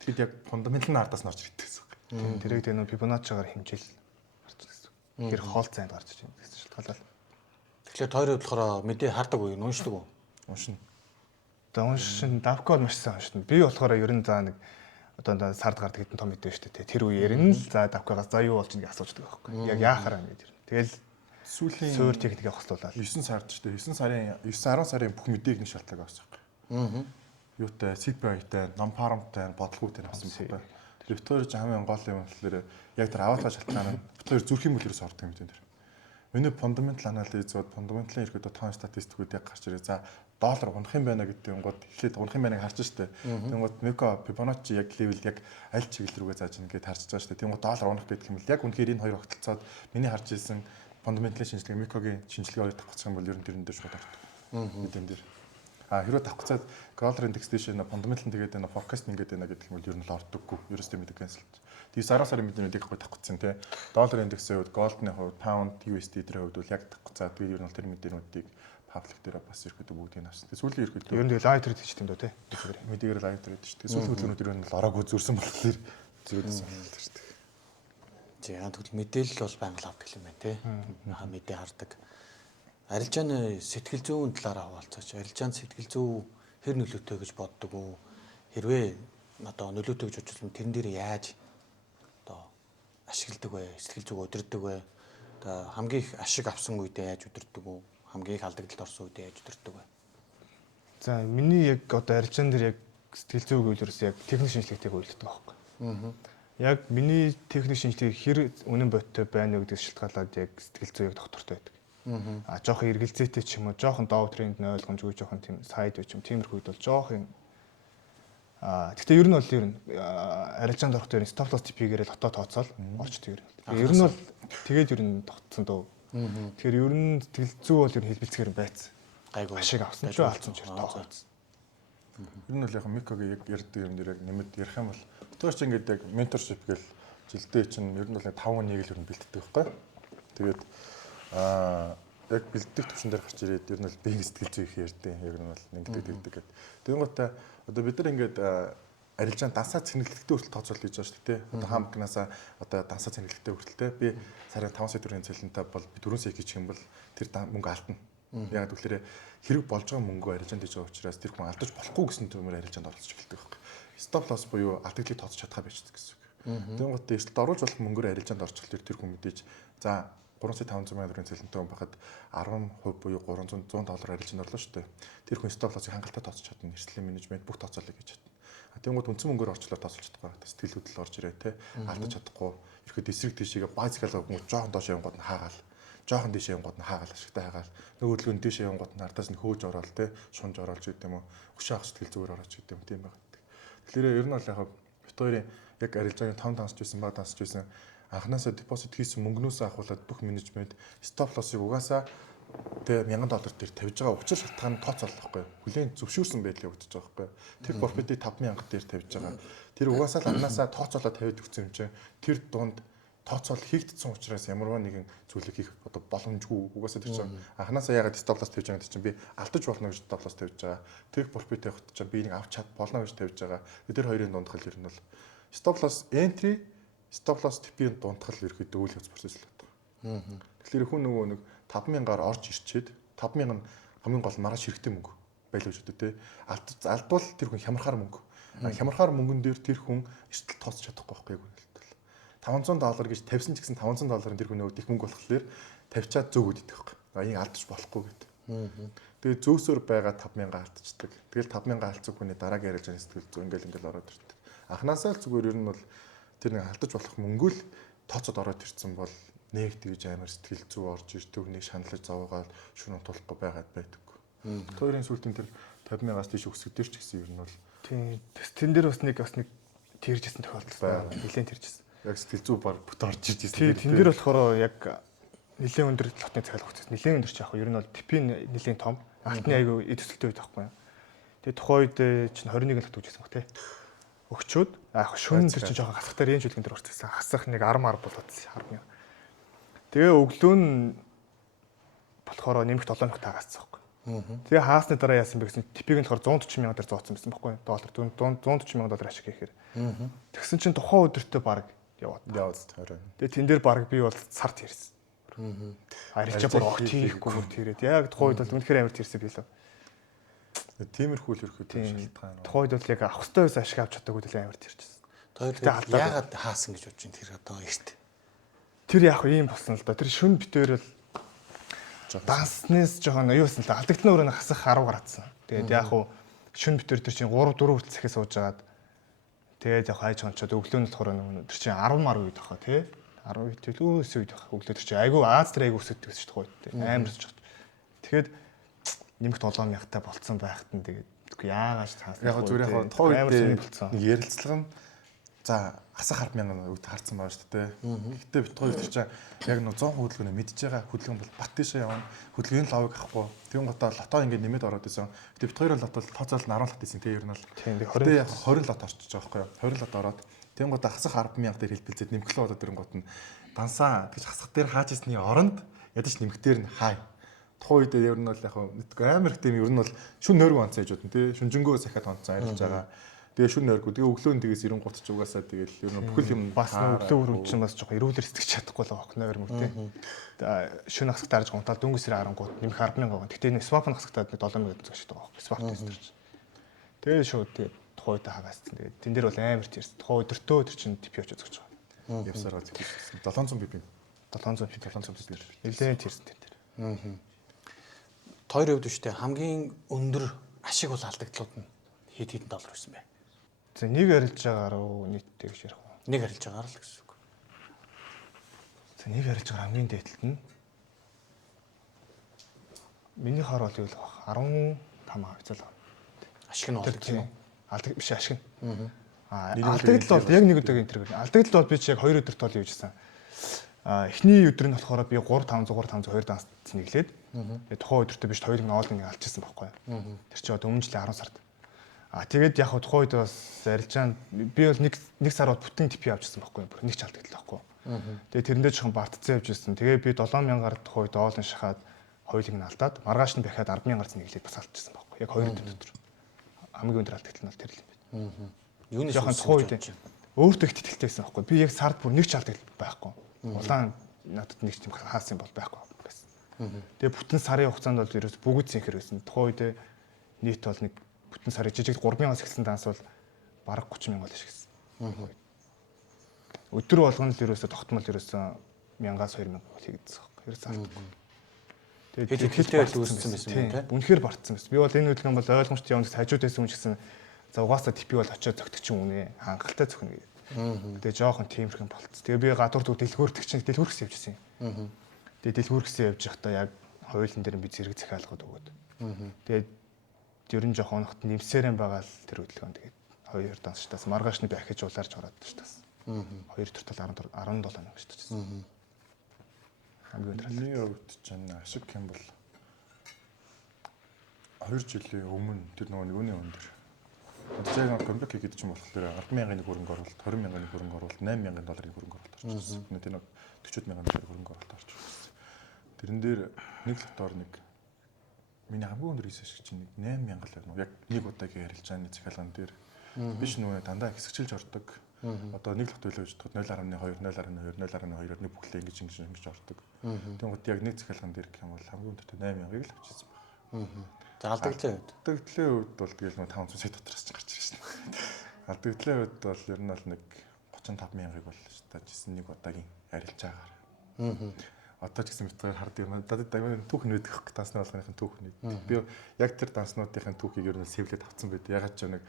Тэгэхэд яг фундаментал нь ардаас нь орж ирдэг гэсэн юм. Тэрийг тэгээ нөө Fibonacci-гаар хэмжээл гарч ирсэн гэсэн. Тэр хоол зайд гарч ирж байгаа гэсэн шалтгаалал. Тэгэхээр тойроо болохоор мэдээ хардаг уу, уншдаг уу? Уншина. Одоо уншин давкод маш сайн уншина. Би болохоор ер нь за нэг одоо сард гардаг хэдэн том мэдээ шүү дээ. Тэр үеэр нь л за давкогоос за юу болж байгааг асууждаг байхгүй. Яг яахаараа ингэж. Тэгэл сүүлийн суур техникийг хослуулаад 9 сард ч тийм 9 10 сарын бүх мэдээг нэг шалтлаг авсан байхгүй. Юутай, Сидбайтай, Номфармтай, бодлоготой авсан байхгүй. Тэр битүүр хамгийн гол юм болохоор яг тэр аваалгаа шалтгаан нь битүүр зүрхийн мүлгэрээс ордог юм тийм. Миний фундаментал анализ бод фундаменталын эрхүүд тоон статистикүүд яг гарч ирээ. За доллар унах юм байна гэдэг нь гол эхлээд унах юм байныг харж штэ. Тэнгууд Мико Fibonacci яг левел яг аль чиглэл рүүгээ зааж ингээд харж байгаа штэ. Тэнгууд доллар унах гэдэг юм бол яг үнэхээр энэ хоёр огтлцоод миний харж ирсэн фундаменталын шинжилгээ Микогийн шинжилгээ хоёр давхцсан бол ер нь тэрэн дээр шууд ордог. Мэдэн дээр. Хэрвээ давхцаад Dollar Index дэше фундаментал тэгээд энэ forecast ингээд байна гэдэг юм бол ер нь л ордоггүй. Ерөөсөө мэдээ cancel. Тэгээ 10 сарын мэдээлүүдийг авах давхцсан тий. Dollar Index-ийн хувьд, Gold-ны хувьд, Pound, USD дээр хувьд бол яг давхцаад тэгээд ер нь тэр мэдээнүүдийг паблик дээр бас ирэхэд бүгдийг авсан. Тэгээ сүүлийн ирэхэд ер нь live trade хийчих юм дөө тий. Мэдээгээр live trade шүү дээ. Сүүлийн хөдөлгөөнүүд ер нь л ороогүй зөрсөн болохоор зөрөөдсөн байна шүү дээ. За тэгвэл мэдээлэл бол байнга л авдаг юм байна тий. Мэдээ хардаг. Арилжааны сэтгэл зүйн талаараа хаваалцаач. Арилжаанд сэтгэл зүй хэр нөлөөтэй гэж боддог уу? Хэрвээ одоо нөлөөтэй гэж бодсон тэрэн дээр яаж одоо ашигладаг вэ? Сэтгэл зүйг удирддаг вэ? Одоо хамгийн их ашиг авсан үедээ яаж удирддаг уу? Хамгийн их алдагдлалд орсон үедээ яаж удирддаг вэ? За миний яг одоо арилжаан дээр яг сэтгэл зүйг үйлрээс яг техник шинжилгээтэй үйлддэг байхгүй. Яг миний техник шинжилгээ хэр үнэн бодтой байна уу гэдгээс шалтгаалаад яг сэтгэл зүй яг доктортой байдаг. Жоохон эргэлзээтэй ч юм уу, жоохон доо тренд нь ойлгомжгүй, жоохон тийм сайд үуч юм. Тиймэрхүү үед бол жоохон гэхдээ ер нь бол ер нь арилжаанд орох дээр stop loss TP-гээр л отоо тооцоол орчдөг ер нь. Ер нь бол тэгээд ер нь тогтсон дөө. Тэгэхээр ер нь сэтгэл зүй бол ер нь хэлбэлцгээр байц. Гайгүй ашиг авсан ч алдсан ч тооцсон. Ер нь бол яг Микогийн яг ярьдаг юм дээр яг нэмэд ярих юм бол өтөөч ингээд яг менторшип гэл жилдээ чинь ер нь бол 5-1 л ер нь бэлддэг байхгүй. Тэгээд яг бэлддэг төвшин дээр гарч ирээд ер нь бол биеийн сэтгэл зүй их ярьдیں۔ Яг нь бол ингээд тэгдэг гэдэг. Тэгэнгүүтээ одоо бид нар ингээд арилжаан дансаа цэнэглэлттэй хүртэл тооцоол хийж байгаа шүү дээ. Одоо хамкнасаа одоо дансаа цэнэглэлттэй хүртэл би сарын 5 сая төгрөгийн цалинтай бол би 4 сая хийчих юм бол тэр мөнгө алдна. Яг тэгэхээр хэрэг болж байгаа мөнгөө арилжаанд хийж байгаа учраас тэр хүн алдаж болохгүй гэсэн төмөр арилжаанд оролцож эхэлдэг байхгүй. Stop loss буюу алдагдлыг тооцож чадхаа байж гэсэн үг. Тэгэнгүүт эрсдэлд оруулж болох мөнгөөр арилжаанд орчих тэр хүн мэдээж за 3,500 сая төгрөгийн цалинтай хүн байхад 10% буюу $300 арилжаанд орлоо шүү дээ. Тэр хүн stop loss-ыг хангалттай тооцож чадна. Эрсдлийн менежмент бүх тооцоолыг хийж чадна. Тэгэнгүүт үндсэн мөнгөөр орчлоо тооцолж чадахгүй. Сэтгэл хөдлөл орж ирээ те. Алдаж чадахгүй. Ирэхэд эсрэг тийшээгээ базикал мөнгө жоохон доош явгууд нь хаагаал. Жоохон тийшээ явгууд нь хаагаал ашигтай хаагаал. Нөгөө хөдөлгөөн тийшээ явгууд нь ардаас нь хөөж ороод те. Шунж ороод ч гэдэм үү. Хөшөө авах сэтгэл зүгээр ороод ч гэдэм тийм байна. Тэгэхээр ер нь бол яг бит хоёрын яг арилжааны 5 дансж байсан, баг дансж байсан анханасаа депозит хийсэн мөнгнөөсөө ахуулаад бүх менежмент стоп лоссыг угаасаа тэгээ $1000 дээр тавьж байгаа учир шалтгаан тооцоолох байхгүй. Хүлээн зөвшөөрсөн байдлыг өгдөж байгаа байхгүй. Тэр профитыг 5,000 дээр тавьж байгаа. Тэр угаасаа л анханасаа тооцоолоод тавиад өгсөн юм чинь тэр дунд тооцоол хийгдсэн учраас ямарваа нэгэн зүйлийг хийх одоо боломжгүй угаасаа тэр чинь анханасаа ягаад стоп лосс тавьж байгаа гэдэг чинь би алдаж болно гэж стоп лосс тавьж байгаа. Тэр профит тавих чинь би нэг авч чад болно гэж тавьж байгаа. Тэр хоёрын дундхал ер нь бол стоп лосс entry stop loss TP-ийн дундхал ерөөхдөө үйл явц процесс л байна. Тэгэхээр хүн нөгөө нэг 5,000-аар орж ирчээд 5,000 нь хамгийн гол маргааш хэрэгтэй мөнгө байлаа гэж үү те. Алдвал тэр хүн хямрахаар мөнгө. Хямрахаар мөнгөн дээр тэр хүн эрсдэл тооцож чадахгүй байхгүй юу хэлбэл. $500 гэж тавьсан ч гэсэн $500 тэр хүн нөгөө их мөнгө болохоор тавьчаад зөөгөөд идэх байхгүй. Энийг алдаж болохгүй гэдэг. Тэгээ зөөсөөр байгаа 5,000 алдчихдаг. Тэгэл 5,000 алдсан хүний дараагийн арилжааны сэтгэл зүй ингээл ороод ирдэг. Анханасаа л зүгээр ер нь бол тэр нэг алдаж болох мөнгө л тооцоод ороод ирсэн бол нэг тэгж амар сэтгэл зүй орж ир төгнийг шаналж зовоогоод шүн утуулахгүй байгаад байдаггүй. Хоёрын сүлтэн тэр 50,000-аас тийш өсгөх дээр ч гэсэн ер нь бол Тийм. Тэн дээр бас нэг тэржсэн тохиолдол байна. Нилээн тэржсэн. Яг сэтгэл зүй баг бүт орж ирж ирсэн. Тийм. Тэн дээр болохоор яг нилээн өндөр лотны цахилгаан хүчтэй. Нилээн өндөр ч яг ер нь бол типийн нилээн том. Алтны айгүй эд төсөлтөө байдаг байхгүй юу? Тэгээ тухайн үед чинь 21 лот үжсэн баг тий. Өгчөөд шөнө тэр чинь жоохон хасахтаар энэ жилийн дээр орчихсан. Хасах нэг 10 болоод 10. Тэгээ өглөө нь болохоор нэмэх 7 мянга таагацсан байхгүй. Тэгээ хаасны дараа яасан бэ гэсэн типийг нь болохоор 140 мянга дээр зооцсон байсан байхгүй. Доллар 140 мянга доллар ашиг хийхээр. Тэгсэн чинь тухайн өдөртөө баг яваад. Тэгээ тэн дээр баг би бол сард ирсэн. Арилжаа бүр огт хийхгүй бүр тийрээд. Яг тухайн үед бол үнэхээр амар тийрсэн билээ. Тиймэрхүү л ерөөхдөө шалтгаан. Тухайн үед бол яг авах ёстой байсан ашиг авч чадаагүй л амар тийрчихсэн. Тэгээд яагаад хаасан гэж бодож байна тэр одоо эрт. Тэр яг ийм болсон л да. Тэр шүн битээр л данснес жоохон юусэн л да. Алдагдсан өрөөнд хасах 10 гарцсан. Тэгээд яг шүн битээр тэр чинь 3 4 үлцэхээ сууж агаад тэгээд яг хайж хончоод өглөө нь болохоор тэр чинь 10 мар үед баха тий. 10 төлөөс үед баха. Өглөө тэр чинь айгүй Аз тэр айгүй өсөд гэсэн шүү дээ. Амар ч. Тэгэхээр нэмэх 7 мянгатай болцсон байхад нь тэгээд яагаад таасан. Яг зүгээр яг тухайн үед нэг ярилцлага нь за хасах 10 мянган үед харсан байгаа шүү дээ. Гэхдээ бит хоёр тэр чинь яг 100 хөдөлгөөнө мэдж байгаа хөдөлгөөн бол бат тийшээ явна. Хөдөлгөөний лавыг авахгүй. Тэгүн готоо лото ингээд нэмээд ороод исэн. Гэтэ бит хоёр лото тооцоол 10 лот исэн тий ер нь л. Тэгээ 20 лот орчиж байгаа байхгүй юу? 20 лот ороод тэгүн готоо хасах 10 мянга дээр хэлбэлзээд нэмгэлээ болоод тэр гот нь дансаа гэж хасах дээр хааж ирсний оронд ядаж нэмэгтээр нь хай. Тухайн үед ер нь бол яг амар их тийм ер нь бол шүн нойргоо онцсон гэж бодно тий шүнжэнгөө захиад онцсон арилж байгаа. Тэгээ шүн нойргоо тэгээ өглөө нь тэгээс 93 ч угаасаа тэгэл ер нь бүхэл юм бас өглөө өрөнд чинь бас жоохон эрүүлэр сэтгэж чадахгүй л байгаа нойр мөр тий. Шүн хасагт дарж гонтал дөнгөсрээ харангууд нэмэх 10 мянга гоо. Гэтэ нэг swap хасагтаад 7 мянга гэж байгаа байхгүй swap тестэрч. Тэгээ шууд тэгээ тухайн үед хагаассан. Тэгээ тэн дээр бол амар тийрс. Тухайн өдөртөө тэр чинь тип явж үзэж байгаа. Явсараа зэвсэн. 700 бп. 700 бп. Нилээн тийрсэн тэр. Тойрын хувьд үштэй хамгийн өндөр ашиг бол алдагдлууд нь хэдэн доллар байсан бэ? За нэг арилж байгаагаар нийтдээ гэж ярих уу? Нэг арилж байгаагаар л гэсэн үг. За нэг арилж байгаа хамгийн дээдлэлт нь миний хаар бол 15% зал байна. Ашиг нь олдсон уу? Алдаг биш ашиг нь. Алдагдал бол яг нэг өдөр энэ төр. Алдагдал бол би чи яг 2 өдөрт бол явжсан. Эхний өдөр нь болохоор би 3 500 2 данс нэглээд тухайн өдөртөө биш хоёрыг нь оол нэг алчсан байхгүй. Тэр чинь одоо өмнө жилийн 10 сард. Тэгээд яг тухайн үед бас арилжаанд би бол нэг сар бод бүтэн типи авчихсан байхгүй. Бүр нэг ч алдагдал байхгүй. Тэгээд тэрэндээ жоохон бартцсан явж ирсэн. Тэгээд би 7,000-аар тухайн үед оолн шахаад хоёулыг нь алдаад маргааш нь дахиад 10,000-аар нэглээд бас алдчихсан байхгүй. Яг 2 өдөр дотор. Хамгийн өндөр алдагдал нь бол тэр л юм байна. Юуны жоохон тухайн үед өөртөө их тэтгэлтэйсэн байхгүй. Би яг сард бүр нэг ч алдагдал байхгүй. Улаан надад нэг тийм хаасан бол байхгүй байсан. Тэгээ бүтэн сарын хугацаанд бол ерөөс бүгд зинхэр байсан. Тухайн үед нийт бол нэг бүтэн сарын жижиг 3,000-аас эхэлсэн данс бол бараг 30,000 бол ашигласан. Өдөр болгоно л ерөөсө тогтмол ерөөсө 1000-аас 2,000 бол хийгдсэн байхгүй. Ерөөсө алдахгүй. Тэгээд тэтгэлтэй байл үүссэн байсан юм тийм. Үнэхээр бартсан байсан. Би бол энэ хөдөлгөөн бол ойлгомжтой явж хажууд байсан юм гэсэн за угаасаа типи бол очиод зөгтөж юм үнэ. Хангалттай зөвхөн гэдэг. Тэгээ жоохон тиймэрхэн болцсон. Тэгээ би гадуур төв дэлгүүртэг чинь дэлгүүргсэн явжсэн юм. Тэгээ дэлгүүргсэн явж байхдаа яг хоёулын дээр би зэрэг захиалгад өгөөд. Тэгээд ер нь жоохон хоногт нэмсээрэн байгаа л тэр хөдөлгөөн тэгээд 2 данстаас маргааш нь бахиж улаарч ороод штаас. 2 төртөл 17 мянга штаас. Хамгийн өндөр. Миний хувьд чинь ашиг юм бол 2 жилийн өмнө тэр нөгөө юуны өндөр. Зээг комбек хийгээд ч юм болохоор 10,000-ны хөрөнгө оруулалт, 20,000-ны хөрөнгө оруулалт, 8,000 долларын хөрөнгө оруулалт орчихсон. Тэр нэг 40,000 долларын хөрөнгө оруулалт орчихсон. Тэрэн дээр нэг лотоор нэг миний хамгийн өндөр хийсэн шиг чинь 8,000 л байна уу? Яг нэг удаагийн ярилцааны захиалган дээр биш нөгөө дандаа хэсэгчилж ордог. Одоо нэг лот төлөө гэж 0.2, 0.2, 0.2-оор нэг бүхлээ ингэж ордог. Тэгвэл яг нэг захиалган дээр гэх юм бол хамгийн өндөртөө 8,000-ыг л авчихсан байна. За алдагдлын хувьд. Алдагдлын хувьд бол тэгэл нэг 500 сая дотроос ч гарч ирсэн шнэ. Алдагдлын хувьд бол ер нь бол нэг 35,000-ыг бол таажсэн нэг удаагийн арилжаагаар. Одоо ч гэсэн битгаар харддаг юм. Дад түүхэн үүдэх дансны болгоныхын түүхний. Би яг тэр данснуудын түүхийг ер нь сэвлээд авсан байд. Ягаад ч нэг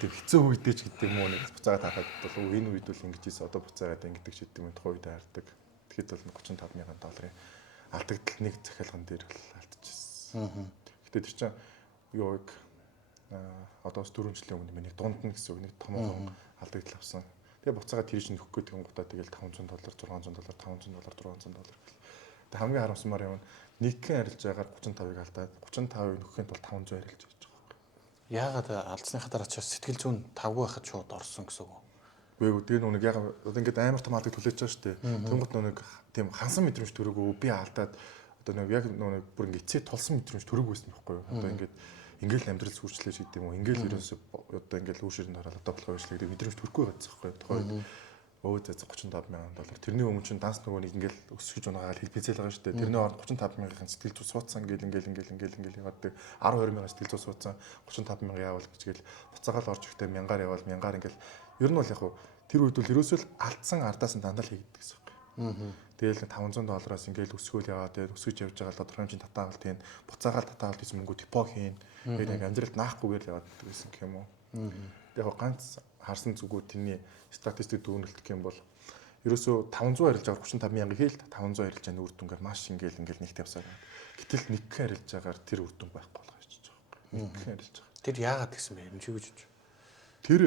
тийм хэцүү үедээ ч гэдэг юм уу нэг буцаагаад харахад бол энэ үед бол ингэж ийс одоо буцаагаад ингэдэг ч гэдэг юм тухайн үед хардаг. Тэгэхэд бол 35,000 долларын алдагдал нэг захиалган дээр бол алдчихсан. Гэтэ тэр чинь юу яг одоо бас 4 жилийн өмнө миний дунд нь гэсэн үг нэг томоохон алдагдал авсан. Тэгээ буцаага тэр чинь нөхөх гэдэг юм гутаа тэгэл $500, $600, $500, $400 гэл. Тэгээ хамгийн харамсмаар юм нэгхэн арилж байгаар 35-ыг алдаад 35-ыг нөхөхийн тулд 500 арилж байгаа юм. Яагаад алдсныхаа дараа ч сэтгэл зүйн тавгүй байхад шууд орсон гэсэн үг. Үгүй тэгээ нүг яг одоо ингээд амар том алдагт хүлээж байгаа шүү дээ. Тэнгууд нүг тийм хансан мэдрэмж төрөөгөө би алдаад одоо нэг яг нүг бүр ингээд эцээ тулсан мэдрэмж төрөөг байсан байхгүй юу. Одоо ингээд ингээл амьдрал сүрчлээ гэдэг юм уу. Ингээл ерөөсөө одоо ингээл үүшэрэн хараад одоо болохоо ажиллаа гэдэг мэдрэмж төрөхгүй байсан байхгүй юу. Тухайд $35,000. Тэрний өмнө чинь данс нөгөө нэг ингээл өсгөж унаагаад хэлбицэл байгаа шүү дээ. Тэрний оронд $35,000-ын сэтгэл зүй суудсан ингээл яваад 12,000 сэтгэл зүй суудсан 35,000 яавал гэжгээл буцаагаал орж ихтэй 1000-аар явал 1000-аар ингээл ер нь бол яг хуу тэр үед бол ерөөсөө л алдсан ардаас нь дандаа л хийгддэг гэсэн юм. Тэгэл $500-аас ингээл өсгөөл яваад тэгээд өсгөж явж байгаа л тодорхой хэмжээний татаагалт хийн буцаагаал татаагалт хийсэн мөнгө депо хийн. Тэгээд амьдралд наахгүйгээр л яваад байсан гэх юм уу. Яг ганц харсан зүгүүд тэрний статистик дүүнэлт гэх юм бол ерөөсөө 500 арилж байгаа 35,000 хийл 500 арилж байгаа үр дүнгээр маш ингээл нэг тавсаар. Гэтэл нэгхэн арилж байгаагаар тэр үр дүн байхгүй болгож чиж байгаа. Нэгхэн арилж байгаа. Тэр яагаад гэсэн бэ? Юм чи гэж. Тэр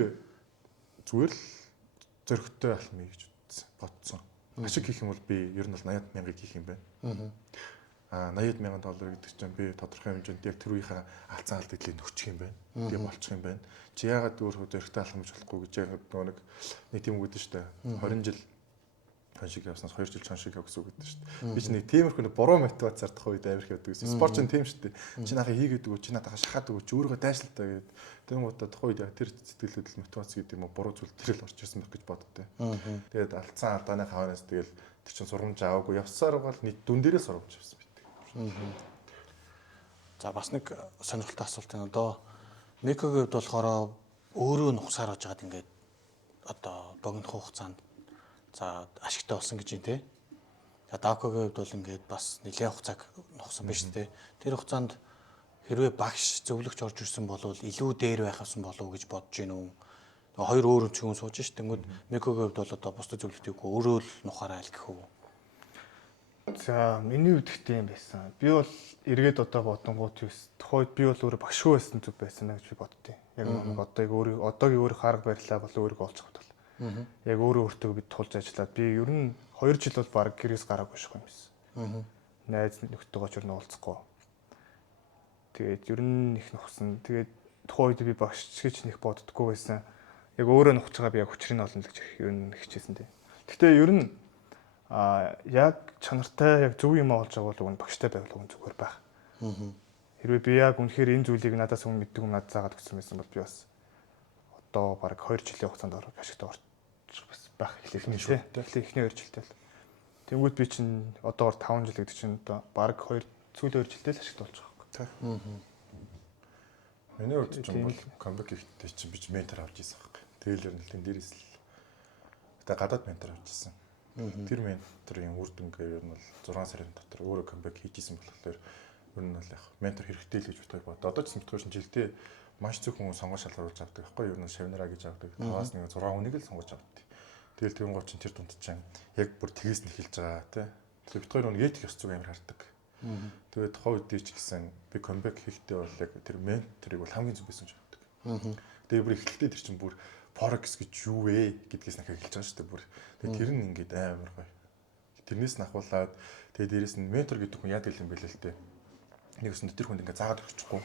зүгээр л зөрөгтэй алхмыг гэж бодсон. Ашиг хийх юм бол би ер нь бол 80,000-ыг хийх юм байна. $80,000 гэдэг чинь би тодорхой хэмжээнд яг тэр үеийнхээ алдсан алдагдлыг нөхчих юм байна. Тэгээ болчих юм байна. Чи яагаад өөрөө зөрөгтэй алхамж болохгүй гэж яг нэг тийм үг гэдэг шүү дээ. 20 жил хоншиг явснаас 2 жил хоншиг яв гэсэн үг гэдэг шүү дээ. Би чи нэг тиймэрхүү буруу мотивацаар тах үед амирх явдаг гэсэн. Спорт чинь тийм шүү дээ. Чи наахыг хийгээд өгөө, чи надаа шахаад өгөө, чи өөрийгөө дайсалтаа гэдэг. Тэнгуудаа тах үед яг тэр сэтгэлхөдлөл мотивац гэдэг юм уу буруу зүйл тэрэл орж ирсэн байх гэж боддтой. Тэгээд алдсан алдааны хаваанаас тэгэл тэр чин сургамж аваагүй явсаар бол нэг дүн дээрээ сургамж авсан бит. За бас нэг сонирхолтой асуулт байна. Одоо Микогийн хувьд болохоор өөрөө нухсаар болж байгаад ингээд одоо богино хугацаанд за ашигтай болсон гэж юм те. За Давкогийн хувьд бол ингээд бас нэлээд хугацааг нухсан байна шүү дээ. Тэр хугацаанд хэрвээ багш зөвлөгч орж ирсэн бол илүү дээр байх авсан болов уу гэж бодож гин үү? Хоёр өөр чиглэл сууж ш. Тэнгүүд Микогийн хувьд бол одоо бусдад зөвлөлтийгөө өөрөө л нухаараа л гэх үү? За миний хувьд тийм байсан. Би бол эргээд одоо бодонгууд юус тухайд би бол өөрөө багшгүй байсан зүг байсан гэж би боддیں۔ Яг нэг одоогийн өөрийнхөө арга барилаа бол өөрийгөө олж авдаг. Яг өөрөө өөртөө би тулж ажиллаад би ер нь 2 жил бол баг гэрээс гараагүй шах юм байсан. Найз нөхдөйгөө ч ер нь уулзахгүй. Тэгээд ер нь их нухсан. Тэгээд тухайд би багш гэж нэг боддоггүй байсан. Яг өөрөө нухаж байгаа би яг хүчрийн олон л гэж ер нь хичээсэн тийм. Гэхдээ ер нь яг чанартай яг зөв юм олж байгаа бол багштай байвал зүгээр байх. Хэрвээ би яг үнэхээр энэ зүйлийг надаас өмнө мэддэг юм надад заагаад өгсөн байсан бол би бас одоо баг 2 жилийн хугацаанд ашигтай орчих байх эхлэх шүү дээ. Эхний 2 жилдээ л. Тэнгүүд би чинь одоогоор 5 жил гэдэг чинь одоо баг сүүлийн 2 жилдээ л ашигтай болж байгаа юм. Миний хувьд ч юм бол комбек ихтэй чинь би ментор авч ирсэн байхгүй. Тэгэл ер нь тэн дээрээс л одоо гадаад ментор авч ирсэн. Тэр менторын үр дүнгээ ер нь бол 6 сарын дотор өөрөө комбек хийжсэн болохоор ер нь бол яг ментор хэрэгтэй л гэж бодож байна. Одоо ч мэдгүй шин жилдээ маш зөвхөн сонгож шалгаруулж авдаг байхгүй юу? Ер нь шавнараа гэж авдаг. Таваас нэг 6 хүнийг л сонгож авдаг. Тэгэл тэр гоо чин тэр дунд чинь яг бүр тгээс нь эхэлж байгаа тий. Тэр бит хоёр нэг этик ёс зүг амар хардаг. Тэгээд тухайн үед ч гэсэн би комбек хийхдээ бол яг тэр менторыг бол хамгийн зөв байсан гэж боддог. Тэгээд бүр эхлэлдээ тэр чинь бүр Forex гэж юу вэ гэдгээс нахаа эхэлж байгаа шүү дээ бүр. Тэгээд тэр нь ингээд амар гоё. Тэрнээс нь ахуулаад тэгээд дээрэс нь ментор гэдэг хүн яадаг юм бэ л дээ. Нэг өсөнд тэр хүнд ингээд заагаад өгчихгүй.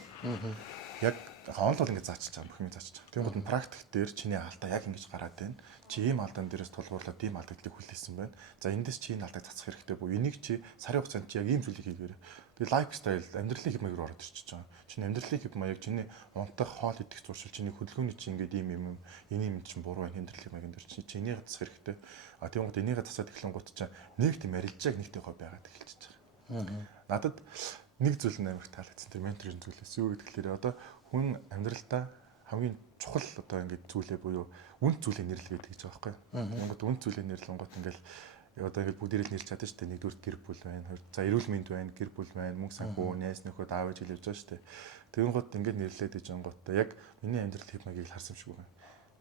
Яг онл бол ингээд заачиж байгаа бүх юм заачиж байгаа. Тэгээд гол нь практик дээр чиний алдаа яг ингэж гараад байна. Чи ийм алдаан дээрээс тулгуурлаад ийм алдагдлыг хүлээсэн байна. За эндээс чи энэ алдааг цацах хэрэгтэй бүү. Энийг чи сарын хугацаанд чи яг ийм зүйлийг хийгээрэй. Тэгээд лайфстайл амьдралын хэв маягаар ороод ирчихэж байгаа. Чиний амьдралын хэв маяг чиний унтах хоол идэх зуршил чиний хөдөлгөөний чи ингээд ийм юм энийг чинь буруу энэ амьдралын маягийн дээр чи энийг засах хэрэгтэй. А тийм гот энийг засаад эхлэнгууд чинь нэг тийм арилжааг нэг тийм хоо байгаад эхэлчихэж байгаа. Надад нэг зүйл нээр таалагдсан тэр менторын зүйлээс юу гэхээр одоо хүн амьдралдаа хамгийн чухал одоо ингээд зүйлээ буюу үнд зүйлээ нэрлэгээд гэж байгаа байхгүй. Ингээд үнд зүйлээ нэрлэнгууд ингээд одоо ингээд бүгдээрээ л нэрлж чадсан шүү дээ. Нэгдүгээр гэр бүл байна. За эрүүл мэнд байна, гэр бүл байна, мөнгө санхүү, найз нөхөд аав ээж хэлж байгаа шүү дээ. Тэгэнгუთ ингээд нэрлээд иж ангуудаа яг миний амьдрал хэв маягийг харсан юм шиг байна.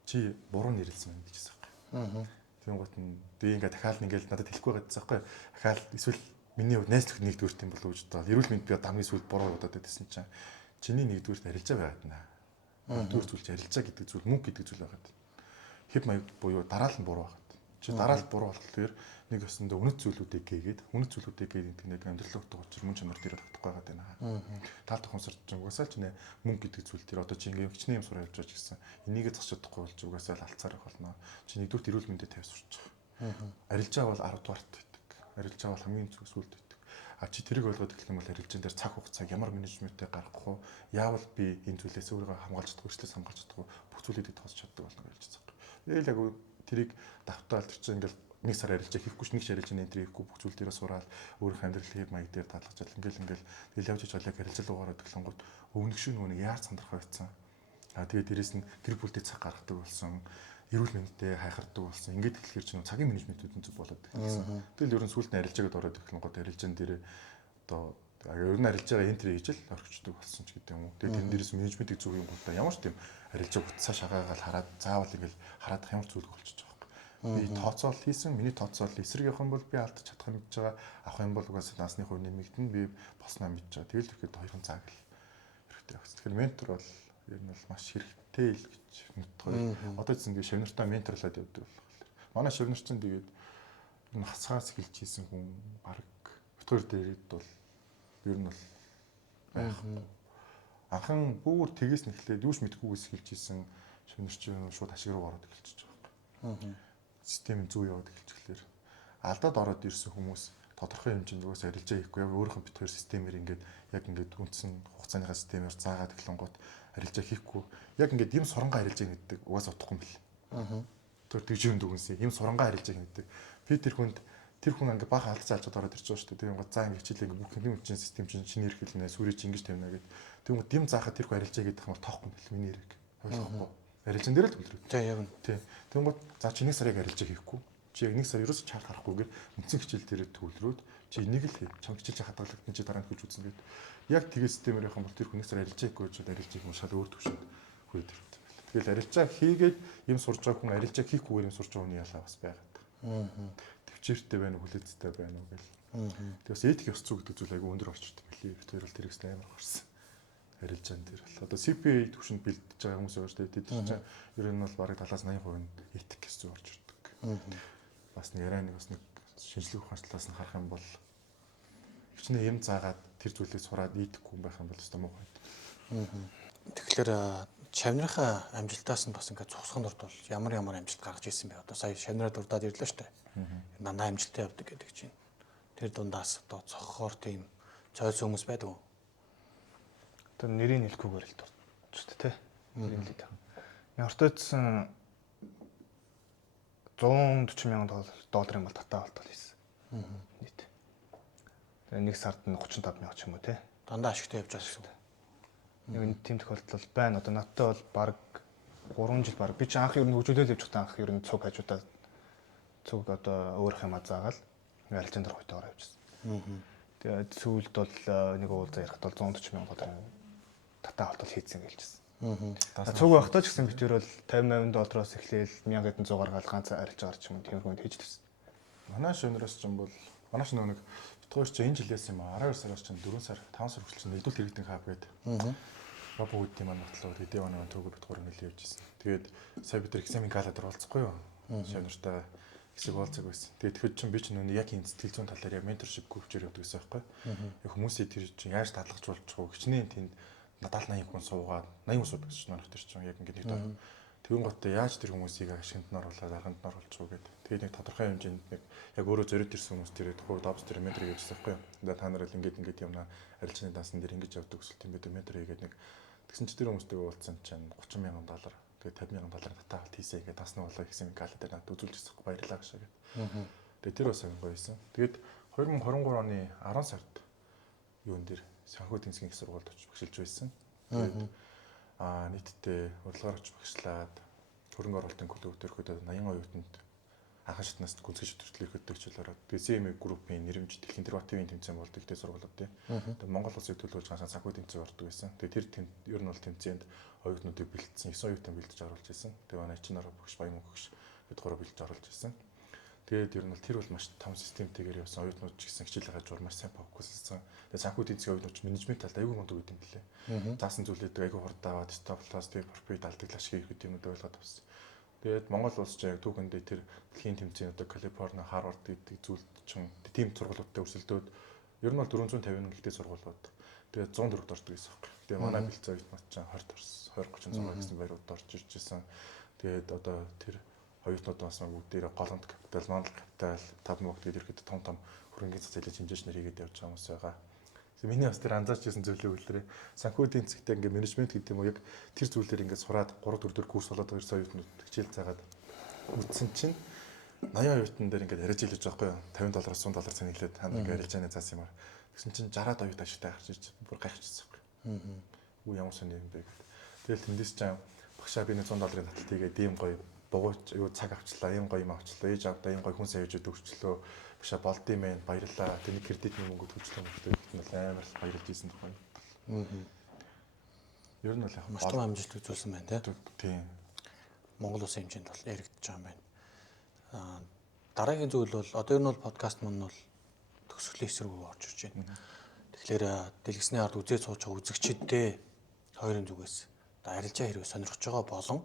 Чи буруу нэрлсэн юм гэж хэлсэн байхгүй. Тэгэнгуთ нь би ингээд дахиад ингээд надад хэлэхгүй байгаадсан байхгүй. Дахиад эсвэл миний хувьд найз нөхөд нэгдүгürt юм болов уу гэж бодоод эрүүл мэнд би хамгийн сүүлд буруу удаад байсан чинь чиний нэгдүгürt арилжаа байгаад наа. Дөрөв зүйлж арилжаа гэдэг зүйл, мөнгө гэдэг зүйл байгаад. Хэв маяг буюу дараал нь буруу байгаад. Чи дараал буруу болохоор нэг өсөндөө үнэт зүйлүүдийг гээгээд гэдэг нэг амьдрал утга учир мөн чанар дээр тогтохгүй байгаад байна. Тал тухамсарч угаасаа ч нэ мөнгө гэдэг зүйл дээр одоо чи ингээм хичнээн юм сураа явж байгаа гэсэн энийгээ засч чадахгүй болж угаасаа л алцаар байх болно. Чи нэгдүгээр эрүүл мэндэд тавьж сурч байгаа. Арилжаа бол 10 дугаарт байдаг. Арилжаа бол хамгийн сүлд байдаг. А чи тэрийг ойлгоод эхлэх юм бол арилжаан дээр цаг хугацааг ямар менежменттэй гаргах вэ? Яавал би энэ зүйлээс өөрийгөө хамгаалж чадахгүй, эрсдлээс хамгаалж чадахгүй бүх зүйлүүдийг тоосч чаддаг болно гэж хэлж байгаа. Тэгэл яг тэрийг давтаал тэр чинь ингээл нэг сар арилжаа хийхгүй ш нэг арилжааны энэ хийхгүй бүх зүйл дээрээ сураад өөрийнх амьдралын маяг дээр дадлгаж чад ингээл тэгэл явж чалаг арилжал угаараа төглөнгөт өвнөх шүү нүг яар сандрах байсан. А тэгээд дээрэс нь гэр бүлтэй цаг гаргадаг болсон. Эрүүл мэндэд хайхардаг болсон. Ингээд эхлэхэр чинь цагийн менежментүүд нь зүг болоод гэсэн. Тэгэл ерөн сүлд нь арилжаагаад ороод ирэхлэн гот арилжаан дээр одоо ер нь арилжаагаа энтер хийж л орхичдаг болсон ч гэдэг юм уу. Тэгээд тэн дээрээс менежментийг зүг юм гутаа ямар ч тийм арилжаа утсаа шагаагаал хараад заавал ингээл хараадах ямар зүйл болчихж байгаа юм. Би тооцоол хийсэн, миний тооцоол эсрэг явах юм бол би алдчих чадах юм гэж байгаа. Авах юм бол угаасаа насны хувь нэмэгдэн би босноо мэдж байгаа. Тэгэл ихэд хоёрын цаг л хэрэгтэй багс. Тэгэхээр ментор бол ер нь бол маш хэрэгтэй л гэж мэдтгой. Одоо ч ингэ шавнартаа менторлоод явдаг болохоор. Манай шавнарч чинь тэгээд энэ хасгаас эхэлж хийсэн хүн баг битгаар дээрээд бол ер нь бол байх. Анхан бүр тгээс нь эхлээд юуш мэдхгүйгээс эхэлж хийсэн шавнарч шууд ашиг руу ороод эхэлчихэж байгаа. Систем зүү яваад эхэлчихлээр алдаад ороод ирсэн хүмүүс тодорхой хэмжээнд угаас арилжаа хийхгүй яг өөрийнх нь битгаар системээр яг ингээд үндсэн хугацааныхаа системээр заагаад эхлэнгуут арилжаа хийхгүй яг ингээд юм сурангаа арилжаа гэдэг угаас утахгүй юм бэл. Тэр тэгжүүн дүгнсэн юм сурангаа арилжаа гэдэг. Би тэр хүн ингээд баха алдаж алжаад ороод ирж байгаа шүү дээ. Тэр ингээд заа ингээд хичээлээ ингээд бүх хэмжээний систем чинь шинээр хэлнэ сүрэж ингэж тавина гэдэг. Тэгмээ дэм заахад тэр хүн арилжаа гэдэг хамаар тоохгүй бэл миний хэрэг. Ойлгохгүй. Арилжаан дээр л төлрөө. Тийм яг нь. Тийм. Тэгмээ за чи нэг сарыг арилжаа хийхгүй. Чи яг нэг сар ерөөсөж чаар гарахгүйгээр үндсэн хичээл дээрээ төвлөрөөд чи энийг л хий. Чам хичээлж хадгалагдсан чи дараа нь хөлж үзнэ гэдэг. Яг тэгээ системээр явах юм бол тэр хүн нэг сар арилжаа хийхгүй ч арилжаа хийх юм шал өөр төвшөнд хүрээд ирдэг. Тэгэл арилжаа хийгээд юм сурж байгаа хүн арилжаа хийхгүйгээр юм сурж байгаа хүний ялаа бас байгаад. Төвчээртэй байна уу, хүлээцтэй байна уу гэл. Тэгээс этик ёс зүй гэдэг зүйл айгүй өндөр орчирдаг билий. Тэр бол тэрэгс амар гарсан. Арилжаан дээр бол одоо CPA төвшөнд бэлдэж байгаа хүмүүс байгаа шүү дээ. Тэд чинь ер нь бол бараг 70-80% нь этик ёс зүй орж ирдэг. Бас нэг яриа нэг бас нэг шинжлэх ухааны талаас нь харах юм бол хичнээн юм заагаад тэр зүйлийг сураад ийдэхгүй байх юм бол өстой муухай. Тэгэхээр шавнырынхаа амжилтаас нь бас ингээд цугсганд ордвол ямар амжилт гаргаж ирсэн бэ? Одоо сая шавнараа дурдаад ирлээ шүү дээ. Дандаа амжилттай явдаг гэдэг чинь. Тэр дундаас одоо цохохоор тийм цойс хүмүүс байдаг уу? Одоо нэрийг хэлэхгүйгээр л дурдж шүү дээ, тийм. Ортойдсон 140 мянган долларын бол татаа болтол хийсэн. Нийт. Тэгээ нэг сард нь 35 мянга ч юм уу те. Дандаа ашигтай явж байгаа шүү дээ. Нэг тийм тохиолдол байна. Одоо надтай бол баг 3 жил баг. Би чи анх ер нь хөгжүүлэл явж байхдаа анх ер нь цуг хажуудаа цуг одоо өөрөх юм заагаал арилжаан дээр хойтой ороо явжсэн. Тэгээд сүүлд бол нэг уулзаа ярихад бол 140 мянга долларын татаа болтол хийцэн гэлжсэн. Цуг байхдаа ч гэсэн битэр бол 50-80 доллароос эхлээл 1000 хэдэн 100 гаргаад ганц арилж байгаа ч юм тийм хүн хийж төс. Манай шөнөөс ч юм бол манай шөнөө нэг битгаар чи энэ жилээс юм 12 сараас чинь 4 сар 5 сар хүртэл чинь нэгдүгээр хэрэгтэн хаб гэдэг. Бабу үүдийн маань бодлоо хэдий манай төгөө битгаар нэлээд явжсэн. Тэгээд сая бид нар экзамен галаад оролцохгүй юу? Шөнөртөө хэсэг уулзаг байсан. Тэгээд тэгэхэд чинь би чинь яг энэ сэтгэл зүйн талаар яг менторшип группчээр явдаг гэсэн байхгүй. Яг хүмүүсийг тэр чинь яаж дадлгаж болж байгаа хичнээн тэнд 70-80 хүн суугаад 80 хүн суудаг гэж байна тэр чинь яг ингээд нэг тоо. Тэгвэл готтой яаж тэр хүмүүсийг ашигт нь оруулаад арганд нь оруулж байгаа гэдэг. Тэгээд нэг тодорхой хэмжээнд нэг яг өөрөө зориуд ирсэн хүмүүс тэр тухайд обс тэр ментор хийжсэн байхгүй юу. Тэгээд та нар л ингээд юмна арилжааны даасан дээр ингэж явдаг гэсэн тийм бид ментор хийгээд нэг тэгсэн чи тэр хүмүүстэйгээ уулзсан чинь 30 мянган доллар тэгээд 50 мянган доллар татаа авалт хийсэй ингээд таснаа болоо гэсэн гал дээр надад үзүүлж ирсэн баярлалаа гэж гээд. Тэгээд тэр бас гоё байсан. Тэгээд 2023 оны 10 сард юун дээр санхүү тэнцгийн их сургуульд очиж багшилж байсан. Тэгээд нийтдээ урилгаар очиж багшлаад хөрөнгө оруулалтын клуб төрөхөд 80%-нд анхан шатнаас гүнзгий шүтэртэл ирэхэд хичээл ороод тэгээд CMA группийн нэрмж дэлхийн дервативын тэмцээн болдог ихтэй сургуулиуд тийм. Тэгээд Монгол улсыг төлөөлж ганцхан санхүү тэмцээн ордог байсан. Тэгээд тэр ер нь бол тэмцээнд оюутнуудыг бэлдсэн 9 оюутан бэлдэж оруулж байсан. Тэгээд манай чинь ороо багш Баян мөнгө багш бид гурав бэлдэж оруулж байсан. Тэгээд ер нь бол тэр бол маш том системтэйгээр явсан оюутнууд ч гэсэн хичээл хажуур маш сайн фокуслсан. Тэгээд санхүү эдийн засгийн оюутнууд менежмент талд аягүй мундаг гэдэг юм билээ. Заасан зүйлээдэг аягүй хурд аваад stop loss, take profit алдагдлаа шиг их юмуд ойлгоод авсан. Тэгээд Монгол улс ч яг түүхэндээ тэр дэлхийн тэмцээн одоо Калифорни, Харвард гэдэг зүйлд чинь тийм сургуулиудтай өрсөлдөөд ер нь бол 450 гихтэй сургуулиуд. Тэгээд 100 төгрөгт ордог гэсэн юм. Тэгээд манай бэлцээ оюутнууд чинь 20 орсон, 20 36 гэсэн байрууд орж ирж байсан. Тэгээд одоо тэр оюутнуудаас бүгдээрээ голомт капитал, нонл капитал, тав нуугт ирэхэд том хөрөнгөний цэцэлж хэмжээчнэр хийгээд явж байгаа хүмүүс байгаа. Миний бас тэр анзаарч ирсэн зүйлээ үлдэрээ. Санхүү эдийн засгтээ ингээ менежмент гэдэг юм уу яг тэр зүйлээр ингээ сураад 3-4 курс болоод ирсэн оюутнууд хичээл заагаад үтсэн чинь 80 оюутан дээр ингээ яриж илж байгаа байхгүй юу? $50 $100 цэнэглээд ханд ингээ ярилж байгаа заас юмар. Тэгсэн чинь 60-аад оюут ашигтай гарч ирж бүр гайхчихсан байхгүй. Үу ямар сони юм бэ гэдэг. Тэгэл тэндээс ч багшаа би $100 таталт хийгээд ийм гоё дугуйч юу цаг авчлаа, ийм гоё юм авчлаа, ээж авдаа ийм гоё хүн саяжуд өгчлөө. Баша болдсон мэн баярлаа. Тэний кредитний мөнгө төлчлөө мөртөө бол амар баярлж ийсэн тохой. Ер нь бол яг маш том амжилт үзүүлсэн байна тийм. Монгол улсын хэмжээнд бол яригдчихэж байгаа юм байна. Дараагийн зүйл бол одоо ер нь бол подкаст мань бол төгсгөлийн эсрэг рүү орж ирж байна. Тэгэхээр дэлгэсний ард үзээд сууж байгаа үзэгчидтэй хоёрын зүгээс одоо арилжаа хэрэг сонирхож байгаа болон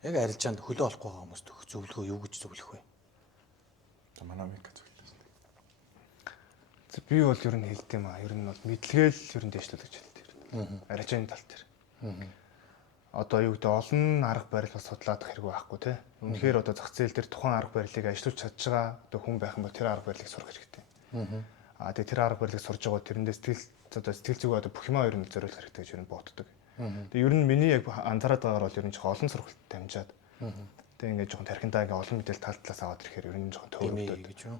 яг арилжаанд хөлөө олохгүй байгаа хүмүүст зөвлөгөө юу гэж зөвлөх вэ? Манай мик зөвлөлөө. Би бол ер нь хэлдэг юм аа. Ер нь бол мэдлэгээл ер нь дэвшлүүлж хэлдэг. Арилжааны тал дээр. Одоо юу гэдэг олон арга барил бас судлаад хэрэг байхгүй тий. Үнэхээр одоо зах зээл дээр тухайн арга барилыг ажилуулж чадж байгаа одоо хүн байх юм бол тэр арга барилыг сурах хэрэгтэй. Тэгээ тэр арга барилыг сурж байгаа тэрэндээ сэтгэл зүгөө одоо бүх юмаа ер нь зориулах хэрэгтэй гэж ер нь боддог. Тэгээ ер нь миний яг анзаараад байгаагаар бол ер нь жоохон олон сургалт дамжаад тэгээ ингээд жоохон тархиндаа ингээд олон мэдээлэл тал талаас аваад ирэхээр ер нь жоохон төвөгдөд гэж юу.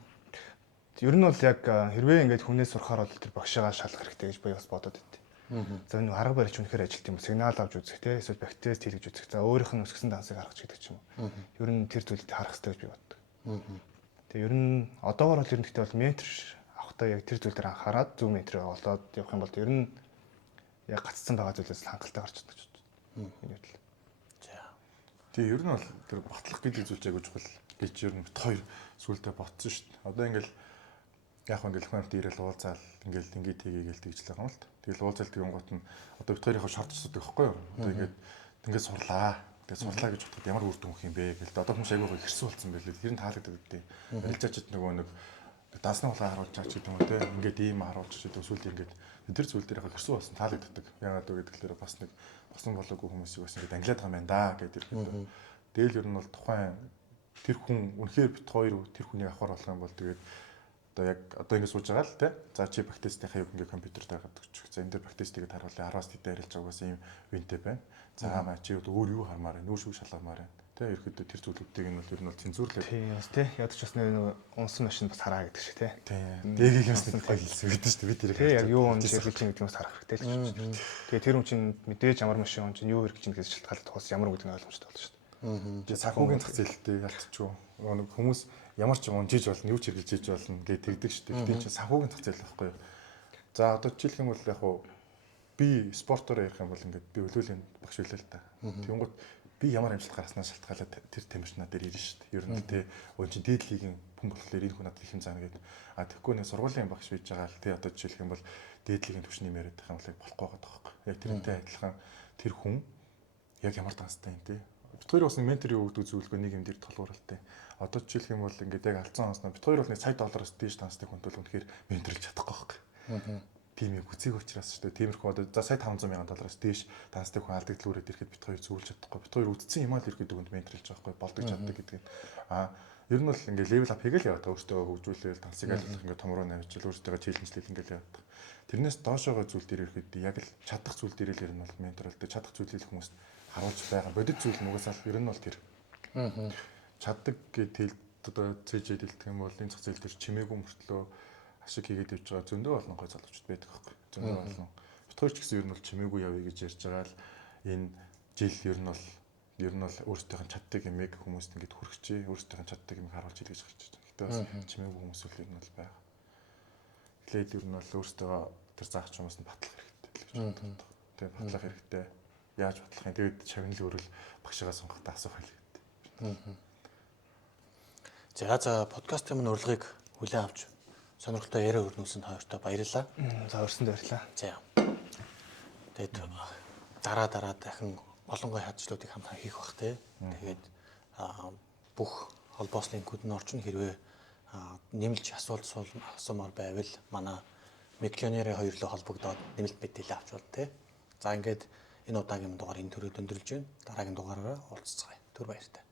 Ер нь бол яг хэрвээ ингээд хүнээс сурахаар бол тэр багшаагаа шалгах хэрэгтэй гэж би бас бодод байт. За нэг арга барилч үнэхээр ажилт юм сигнал авч үзэх те эсвэл бактерист хийлгэж үзэх. За өөрийнх нь өсгсөн дансыг харах ч гэдэг ч юм уу. Ер нь тэр зүйлийг харах хэрэгтэй гэж би боддог. Тэгээ ер нь одоогоор бол ер нь гэхдээ бол ментор авахтаа яг тэр зүйл дээр анхаарад зөв ментороо олоод явах юм бол ер нь яг гаццсан байгаа зүйлээс хангалттай гарч чаддаг гэж боддог. Энэ үйл. Тэгээ ер нь бол тэр батлах гэдэг зүйл ч агуулж бол гэж ер нь бит хоёр сүултээ ботсон шүү дээ. Одоо ингээл яг ингээл хүмүүст ирэл уулзаал ингээл ингээд хийгээл тэгж л байгаа юм л та. Тэгэл уулзаал тэгэн гот нь одоо бит хоёрынхаа шорт асуудаг байхгүй юу? Одоо ингээд сурлаа. Тэгээд сурлаа гэж бодоход ямар үр дүн өгөх юм бэ гэхэл одоо хүмүүс айгүй хэрсэн болсон байлээ. Тэр нь таалагддаг гэдэг. Арилжаачд нөгөө нэг дансны улаан харуулж чаач гэдэг юм те. Ингээд ийм харуулж чад өсвөл ингээд тэр зүйл дээр яг хэрсэн болсон таалагддаг. Яагаад вэ гэхээр бас нэг басан болоогүй хүмүүсийг бас ингээд англиад байгаа юм да гэдэг ирэхэд. Тэгэл ер нь бол тухайн тэр хүн үнэхээр бит хоёр тэр хүнийг авахар болох юм бол тэгээд одоо яг одоо ингэ сууж байгаа л те. За чи бактестийн хаяг ингээ компьютер дагаад өгчих. За энэ дээр бактестигээ харуулъя. 10-аас тэд арилж байгаас ийм винтэй байна. За маа чи өөр юу хармаар байна? Нүүр шиг шалгамаар байна. Тэ ерөөдөө тэр зүйлүүдийг нь бол ер нь бол цензуурлаад. Тийм бас те. Ядч бас нэг унсан машин бас хараа гэдэг шиг те. Тийм. Дэгийг юмс нэг гоё хэлсэн гэдэг шүү дээ. Би тэрийг. Тийм яг юу юм шиг хэлж байгаа юмс харах хэрэгтэй л гэж байна. Тэгээ тэр хүн чинь мэдээж ямар машин хүн чинь юу хэрэг чинь гэж шалтгаалт тус ямар үгдэн ойлгомжтой болно шүү дээ. Тэгээ санхүүгийн зах зээлтэй ялцчихв. Нэг хүмүүс ямар ч юм жиж болно, юу ч хэрэгжиж жиж болно гэж тэгдэг шүү дээ. Гэтэл чинь санхүүгийн зах зээл байхгүй юу? За одоо жишээлх юм бол яг хуу би спортоор ярих юм бол ингээд би өлөөлийн багш үлээ л та. Тэнгүүт би ямар амжилт гаргаснаас шалтгаалаад тэр тамирчнаа дээр ирнэ шүү дээ. Ер нь тэ өн чинь дээд лигийн хүн болохоор энэ хүн надад их юм заана гэдэг. А тэгэхгүй нэг сургуулийн багш байж байгаа л тэ одоо жишээлх юм бол дээд лигийн түвшний яриад байх юм бол болохгүй байгаа тоххой. Яг тэрнтэй адилхан тэр хүн яг ямар данстай юм те. Бид хоёр бас нэг менторийн өгдөг зөвлөгөө нэг юм дээр толгуурлалтай. Одоо жишээлх юм бол ингээд яг алдсан онсноо бид хоёр бол нэг $100 дээш данстай хүнтэй бол үнэхээр менторлж чадахгүй байхгүй. Тийм юм хүцэг учраас шүү дээ. Тиймэрхүү одоо за $500,000 дээш данстай хүн алдагдлуурээд ирэхэд бид хоёр зөвлөж чадахгүй. Бид хоёр үдцсэн юм аа л ирэхэд өгөнд менторлж байгаа байхгүй болдог чаддаг гэдэг нь. Ер нь бол ингээд левел ап хийгээл яваад өөртөө хөгжүүлээл дансыг айлуулах ингээд том руу навчил өөртөө челленжлэл ингээд яваад. Тэрнээс доошоогоо зүйл дээр ирэхэд яг л чадах зүйл дээр л ер нь бол менторлдог чадах зүйлийг хүмүүст харуулж байгаа. Бодит зүйл нь угаасаа ер нь бол тэр. Чаддаг гэдэг одоо цэжэд хэлдэг юм бол энэ зах зээл дээр чимээгүй мөртлөө ашиг хийгээд явж байгаа зөндөө олон гой залуучууд байдаг байхгүй. Зөндөө олон. Бид хоёр ч гэсэн ер нь бол чимээгүй явъя гэж ярьж байгаа л энэ жил ер нь бол өөрсдийнх нь чаддаг юмыг хүмүүст ингэж хүргэчээ. Өөрсдийнх нь чаддаг юмыг харуулж хэлж гарч ирж байгаа. Гэтэ бас чимээгүй хүмүүс үл ер нь бол байгаа. Эхлээд ер нь бол өөрсдөө тэр заагч хүмүүс нь батлах хэрэгтэй гэж боддог. Тэгээ батлах хэрэгтэй. Яаж батлах юм? Тэгээд шагнал өөрөл багшаа сонгохдоо асуух хэрэгтэй. За подкастын минь урилгыг хүлээн авч сонирхолтой яриа өрнүүлсэнд хоёртой баярлалаа. За өрсөнд баярлалаа. За. Тэгээд дараа дахин олон гой хадчлуудыг хамтаа хийх бах те. Тэгээд бүх холбоос линкүүд нь орчин хэрвээ нэмэлт асуулт асуумаар байвал манай Миклионерийн хоёрлоо холбогдоод нэмэлт мэдээлэл авч болно те. За ингээд энэ удаагийн дугаар энэ төрөйд өндөрлж байна. Дараагийн дугаараараа уулзцгаая. Түр баяртай.